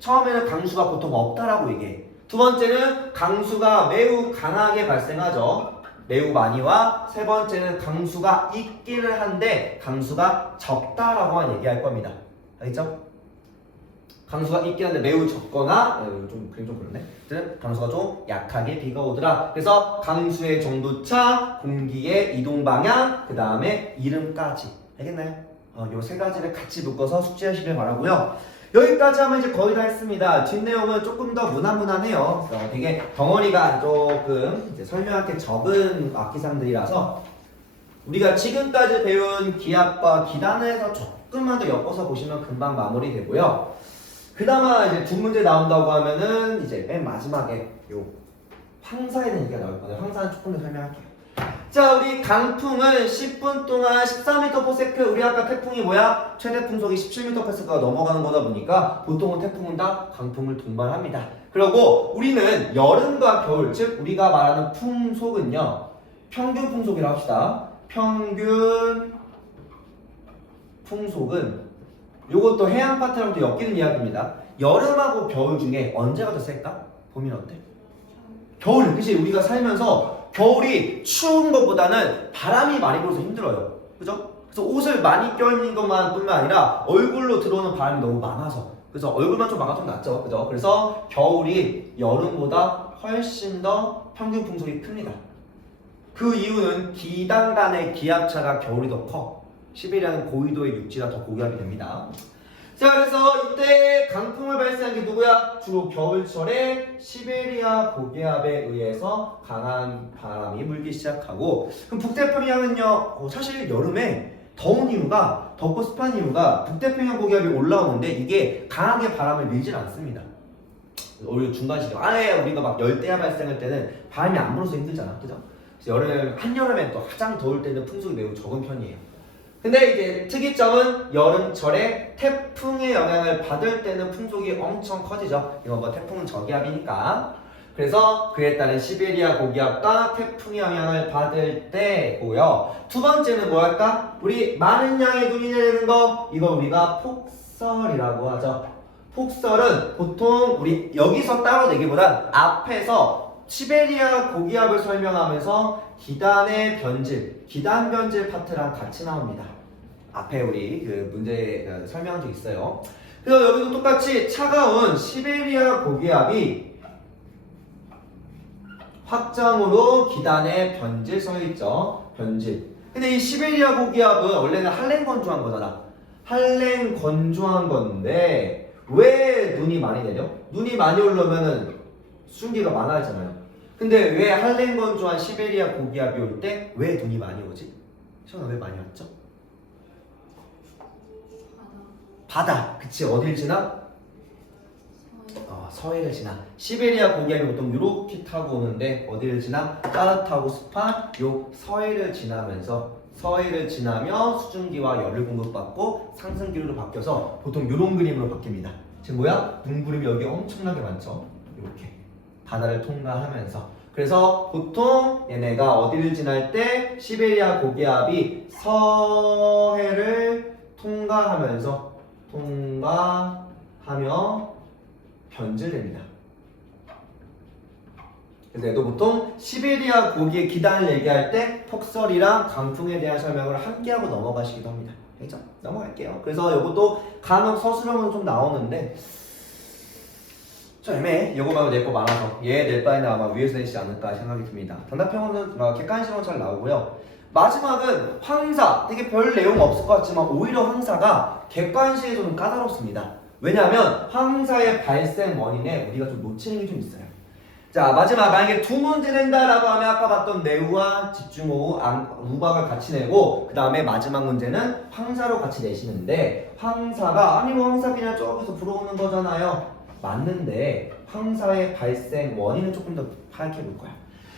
처음에는 강수가 보통 없다라고 얘기해. 두 번째는 강수가 매우 강하게 발생하죠. 매우 많이와 세 번째는 강수가 있기는 한데 강수가 적다라고만 얘기할 겁니다. 알겠죠? 강수가 있긴 한데 매우 적거나 좀 그렇네. 강수가 좀 약하게 비가 오더라. 그래서 강수의 정도차, 공기의 이동 방향, 그 다음에 이름까지. 알겠나요? 요 세 가지를 같이 묶어서 숙지하시길 바라고요. 여기까지 하면 이제 거의 다 했습니다. 뒷내용은 조금 더 무난무난해요. 되게 덩어리가 조금 이제 설명할 게 적은 악기상들이라서 우리가 지금까지 배운 기압과 기단에서 조금만 더 엮어서 보시면 금방 마무리되고요. 그나마 이제 두 문제 나온다고 하면은 이제 맨 마지막에 요 황사에 대한 얘기가 나올 거예요. 황사는 조금 더 설명할게요. 자, 우리 강풍은 10분 동안 14m/s. 우리 아까 태풍이 뭐야? 최대 풍속이 17m/s가 넘어가는 거다 보니까 보통은 태풍은 다 강풍을 동반합니다. 그리고 우리는 여름과 겨울, 즉 우리가 말하는 풍속은요, 평균 풍속이라고 합시다. 평균 풍속은 요것도 해양 파트랑도 엮이는 이야기입니다. 여름하고 겨울 중에 언제가 더 셀까? 봄이는 어때? 겨울. 그치? 우리가 살면서 겨울이 추운 것보다는 바람이 많이 불어서 힘들어요. 그죠? 그래서 옷을 많이 껴입는 것만 뿐만 아니라 얼굴로 들어오는 바람이 너무 많아서. 그래서 얼굴만 좀 막아도 낫죠. 그죠? 그래서 겨울이 여름보다 훨씬 더 평균 풍속이 큽니다. 그 이유는 기단 간의 기압차가 겨울이 더 커. 시베리아는 고위도의 육지가 더 고기압이 됩니다. 자, 그래서 이때 강풍을 발생한 게 누구야? 주로 겨울철에 시베리아 고기압에 의해서 강한 바람이 불기 시작하고, 그럼 북태평양은요, 사실 여름에 더운 이유가, 덥고 습한 이유가 북태평양 고기압이 올라오는데 이게 강하게 바람을 밀진 않습니다. 오히려 중간 시점, 우리가 막 열대야 발생할 때는 바람이 안 불어서 힘들잖아. 그죠? 그래서 한여름엔 또 가장 더울 때는 풍속이 매우 적은 편이에요. 근데 이제 특이점은 여름철에 태풍의 영향을 받을 때는 풍속이 엄청 커지죠. 이건 뭐 태풍은 저기압이니까. 그래서 그에 따른 시베리아 고기압과 태풍의 영향을 받을 때고요. 두 번째는 뭐랄까? 우리 많은 양의 눈이 내리는 거, 이거 우리가 폭설이라고 하죠. 폭설은 보통 우리 여기서 따로 내기보단 앞에서 시베리아 고기압을 설명하면서 기단의 변질, 기단 변질 파트랑 같이 나옵니다. 앞에 우리 그 문제 설명한 적 있어요. 그래서 여기도 똑같이 차가운 시베리아 고기압이 확장으로 기단의 변질 써있죠. 변질. 근데 이 시베리아 고기압은 원래는 한랭 건조한 거잖아. 한랭 건조한 건데 왜 눈이 많이 내려? 눈이 많이 오려면은 수증기가 많아지잖아요. 근데 왜 한랭 건조한 시베리아 고기압이 올 때 왜 눈이 많이 오지? 시원아, 왜 많이 왔죠? 바다. 그치, 어딜 지나? 서해를 지나. 시베리아 고기압이 보통 이렇게 타고 오는데 어디를 지나? 따뜻하고 습한 요 서해를 지나며 수증기와 열을 공급받고 상승기류로 바뀌어서 보통 이런 그림으로 바뀝니다. 지금 뭐야? 눈구름이 여기 엄청나게 많죠? 이렇게 바다를 통과하면서. 그래서 보통 얘네가 어디를 지날 때 시베리아 고기압이 서해를 통과하며 변질됩니다. 그래서 얘도 보통 시베리아 고기의 기단을 얘기할 때 폭설이랑 강풍에 대한 설명을 함께하고 넘어가시기도 합니다. 알죠? 넘어갈게요. 그래서 이것도 간혹 서술형은 좀 나오는데 좀 애매해. 요거 말고 낼 거 많아서 얘 낼 바에는 아마 위에서 내지 않을까 생각이 듭니다. 단답형은 객관식으로 잘 나오고요. 마지막은 황사. 되게 별 내용 없을 것 같지만 오히려 황사가 객관식에서 좀 까다롭습니다. 왜냐하면 황사의 발생 원인에 우리가 좀 놓치는 게 좀 있어요. 자, 마지막 만약에 두 문제 낸다라고 하면 아까 봤던 내우와 집중호우, 우박을 같이 내고 그 다음에 마지막 문제는 황사로 같이 내시는데 황사가 아니 뭐 황사 그냥 저기서 불어오는 거잖아요. 맞는데 황사의 발생 원인은 조금 더 파악해 볼 거야.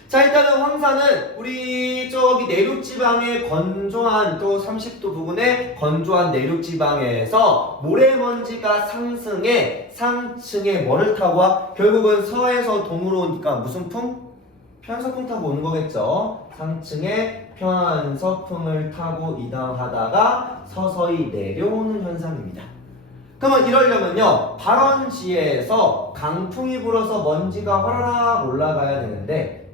자, 일단은 황사는 우리 저기 내륙지방의 건조한 또 30도 부근의 건조한 내륙지방에서 모래먼지가 상승해 상층에 뭐를 타고 와? 결국은 서에서 동으로 오니까 무슨 풍? 편서풍 타고 오는 거겠죠. 상층에 편서풍을 타고 이동하다가 서서히 내려오는 현상입니다. 그러면 이러려면요, 발원지에서 강풍이 불어서 먼지가 화라락 올라가야 되는데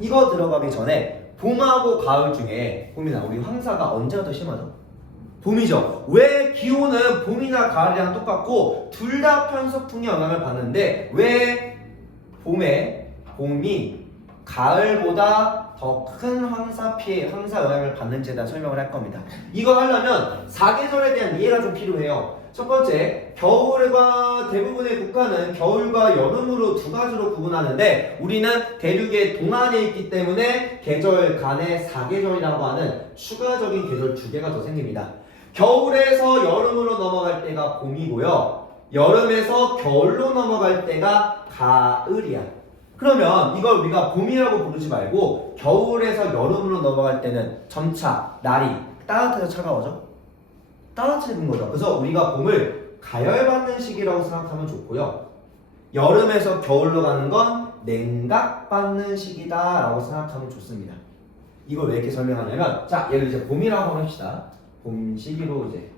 이거 들어가기 전에 봄하고 가을 중에 봄이나 우리 황사가 언제가 더 심하죠? 봄이죠. 왜 기온은 봄이나 가을이랑 똑같고 둘 다 편서풍의 영향을 받는데 왜 봄이 가을보다 더 큰 황사 영향을 받는지에 대한 설명을 할 겁니다. 이거 하려면 사계절에 대한 이해가 좀 필요해요. 첫 번째, 겨울과 대부분의 국가는 겨울과 여름으로 두 가지로 구분하는데 우리는 대륙의 동안에 있기 때문에 계절 간의 사계절이라고 하는 추가적인 계절 두 개가 더 생깁니다. 겨울에서 여름으로 넘어갈 때가 봄이고요. 여름에서 겨울로 넘어갈 때가 가을이야. 그러면 이걸 우리가 봄이라고 부르지 말고 겨울에서 여름으로 넘어갈 때는 점차 날이 따뜻해서 차가워져? 따뜻해진 거죠. 그래서 우리가 봄을 가열받는 시기라고 생각하면 좋고요. 여름에서 겨울로 가는 건 냉각받는 시기다 라고 생각하면 좋습니다. 이걸 왜 이렇게 설명하냐면 자, 예를 들어 이제 봄이라고 합시다. 봄 시기로 이제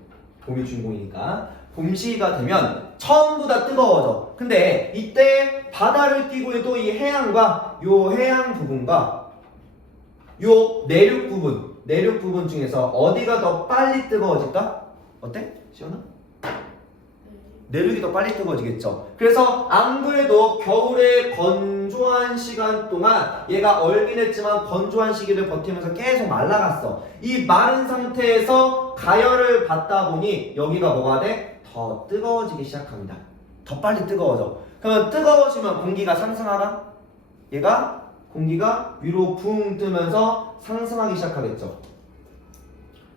봄이 주인공이니까 봄 시기가 되면 처음보다 뜨거워져. 근데 이때 바다를 끼고 또 이 해안과 요 해안 부분과 요 내륙 부분 중에서 어디가 더 빨리 뜨거워질까? 어때? 시원아? 내륙이 더 빨리 뜨거워지겠죠. 그래서 안 그래도 겨울에 건조한 시간 동안 얘가 얼긴 했지만 건조한 시기를 버티면서 계속 말라갔어. 이 마른 상태에서 가열을 받다 보니 여기가 뭐가 돼? 더 뜨거워지기 시작합니다. 더 빨리 뜨거워져. 그러면 뜨거워지면 공기가 상승하나? 얘가 공기가 위로 붕 뜨면서 상승하기 시작하겠죠.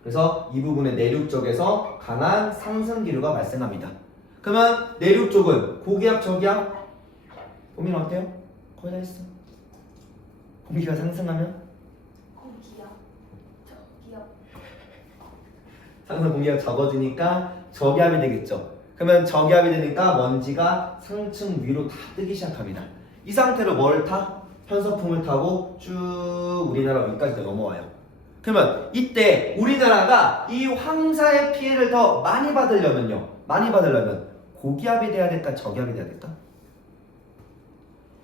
그래서 이 부분의 내륙 쪽에서 강한 상승 기류가 발생합니다. 그러면 내륙 쪽은 고기압, 저기압? 봄이는 어때요? 거의 다 했어. 공기가 상승하면? 고기압, 저기압. 상승 공기가 적어지니까 저기압이 되겠죠. 그러면 저기압이 되니까 먼지가 상층 위로 다 뜨기 시작합니다. 이 상태로 뭘 타? 편서풍을 타고 쭉 우리나라 위까지 넘어와요. 그러면 이때 우리나라가 이 황사의 피해를 더 많이 받으려면 고기압이 돼야 될까 저기압이 돼야 될까?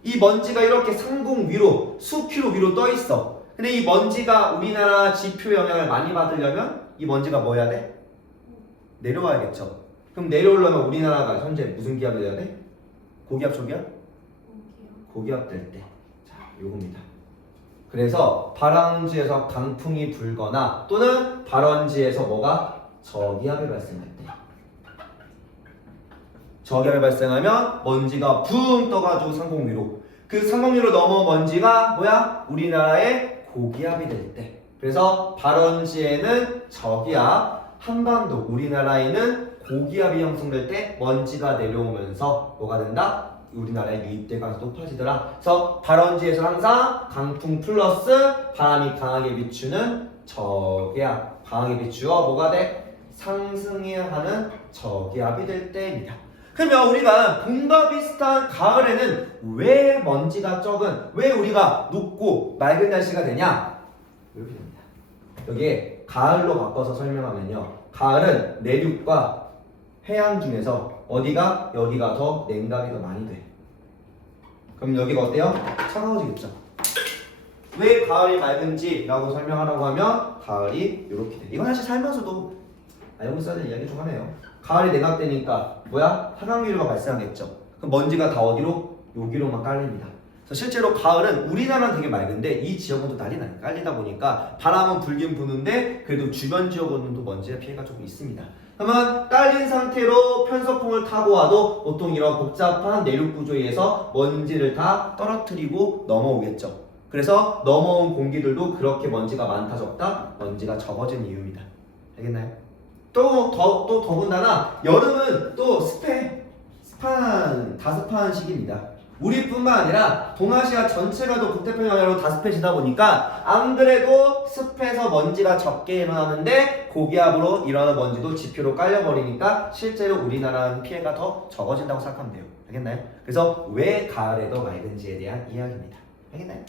이 먼지가 이렇게 상공 위로 수키로 위로 떠 있어. 근데 이 먼지가 우리나라 지표 영향을 많이 받으려면 이 먼지가 뭐 해야 돼? 내려와야겠죠. 그럼 내려오려면 우리나라가 현재 무슨 기압이 돼야 돼? 고기압, 저기압? 고기압 될 때. 자, 요겁니다. 그래서 발원지에서 강풍이 불거나 또는 발원지에서 뭐가? 저기압이 발생할 때. 저기압이 발생하면 먼지가 붕 떠가지고 상공 위로. 그 상공 위로 넘어온 먼지가 뭐야? 우리나라의 고기압이 될 때. 그래서 발원지에는 저기압, 한반도, 우리나라에는 고기압이 형성될 때 먼지가 내려오면서 뭐가 된다? 우리나라의 유입대가 높아지더라. 그래서 발원지에서 항상 강풍 플러스 바람이 강하게 비추는 저기압, 강하게 비추어 뭐가 돼? 상승해야 하는 저기압이 될 때입니다. 그러면 우리가 봄과 비슷한 가을에는 왜 먼지가 적은, 왜 우리가 높고 맑은 날씨가 되냐? 이렇게 됩니다. 여기에 가을로 바꿔서 설명하면요. 가을은 내륙과 해안 중에서 어디가? 여기가 더 냉각이 더 많이 돼. 그럼 여기가 어때요? 차가워지겠죠. 왜 가을이 맑은지라고 설명하라고 하면 가을이 이렇게 돼. 이건 사실 살면서도 알고 있어야 될 이야기 중 하나예요. 가을이 냉각되니까 뭐야? 하강기류가 발생하겠죠. 그럼 먼지가 다 어디로? 여기로만 깔립니다. 그래서 실제로 가을은 우리나라는 되게 맑은데 이 지역은 또 난리 나요. 깔리다 보니까 바람은 불긴 부는데 그래도 주변 지역은 또 먼지의 피해가 조금 있습니다. 그러면 깔린 상태로 편서풍을 타고 와도 보통 이런 복잡한 내륙 구조에 의해서 먼지를 다 떨어뜨리고 넘어오겠죠. 그래서 넘어온 공기들도 그렇게 먼지가 많다 적다 먼지가 적어진 이유입니다. 알겠나요? 또 더군다나 여름은 또 다습한 시기입니다. 우리뿐만 아니라 동아시아 전체가 또 북태평양 영향으로 다습해지다 보니까 안 그래도 습해서 먼지가 적게 일어나는데 고기압으로 일어나는 먼지도 지표로 깔려버리니까 실제로 우리나라는 피해가 더 적어진다고 생각하면 돼요. 알겠나요? 그래서 왜 가을에도 맑은지에 대한 이야기입니다. 알겠나요?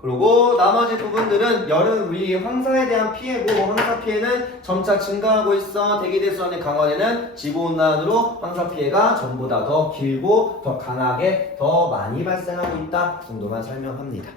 그리고 나머지 부분들은 여름 우리 황사에 대한 피해고 황사 피해는 점차 증가하고 있어. 대기대수원의 강원에는 지구온난화로 황사 피해가 전보다 더 길고 더 강하게 더 많이 발생하고 있다 정도만 설명합니다.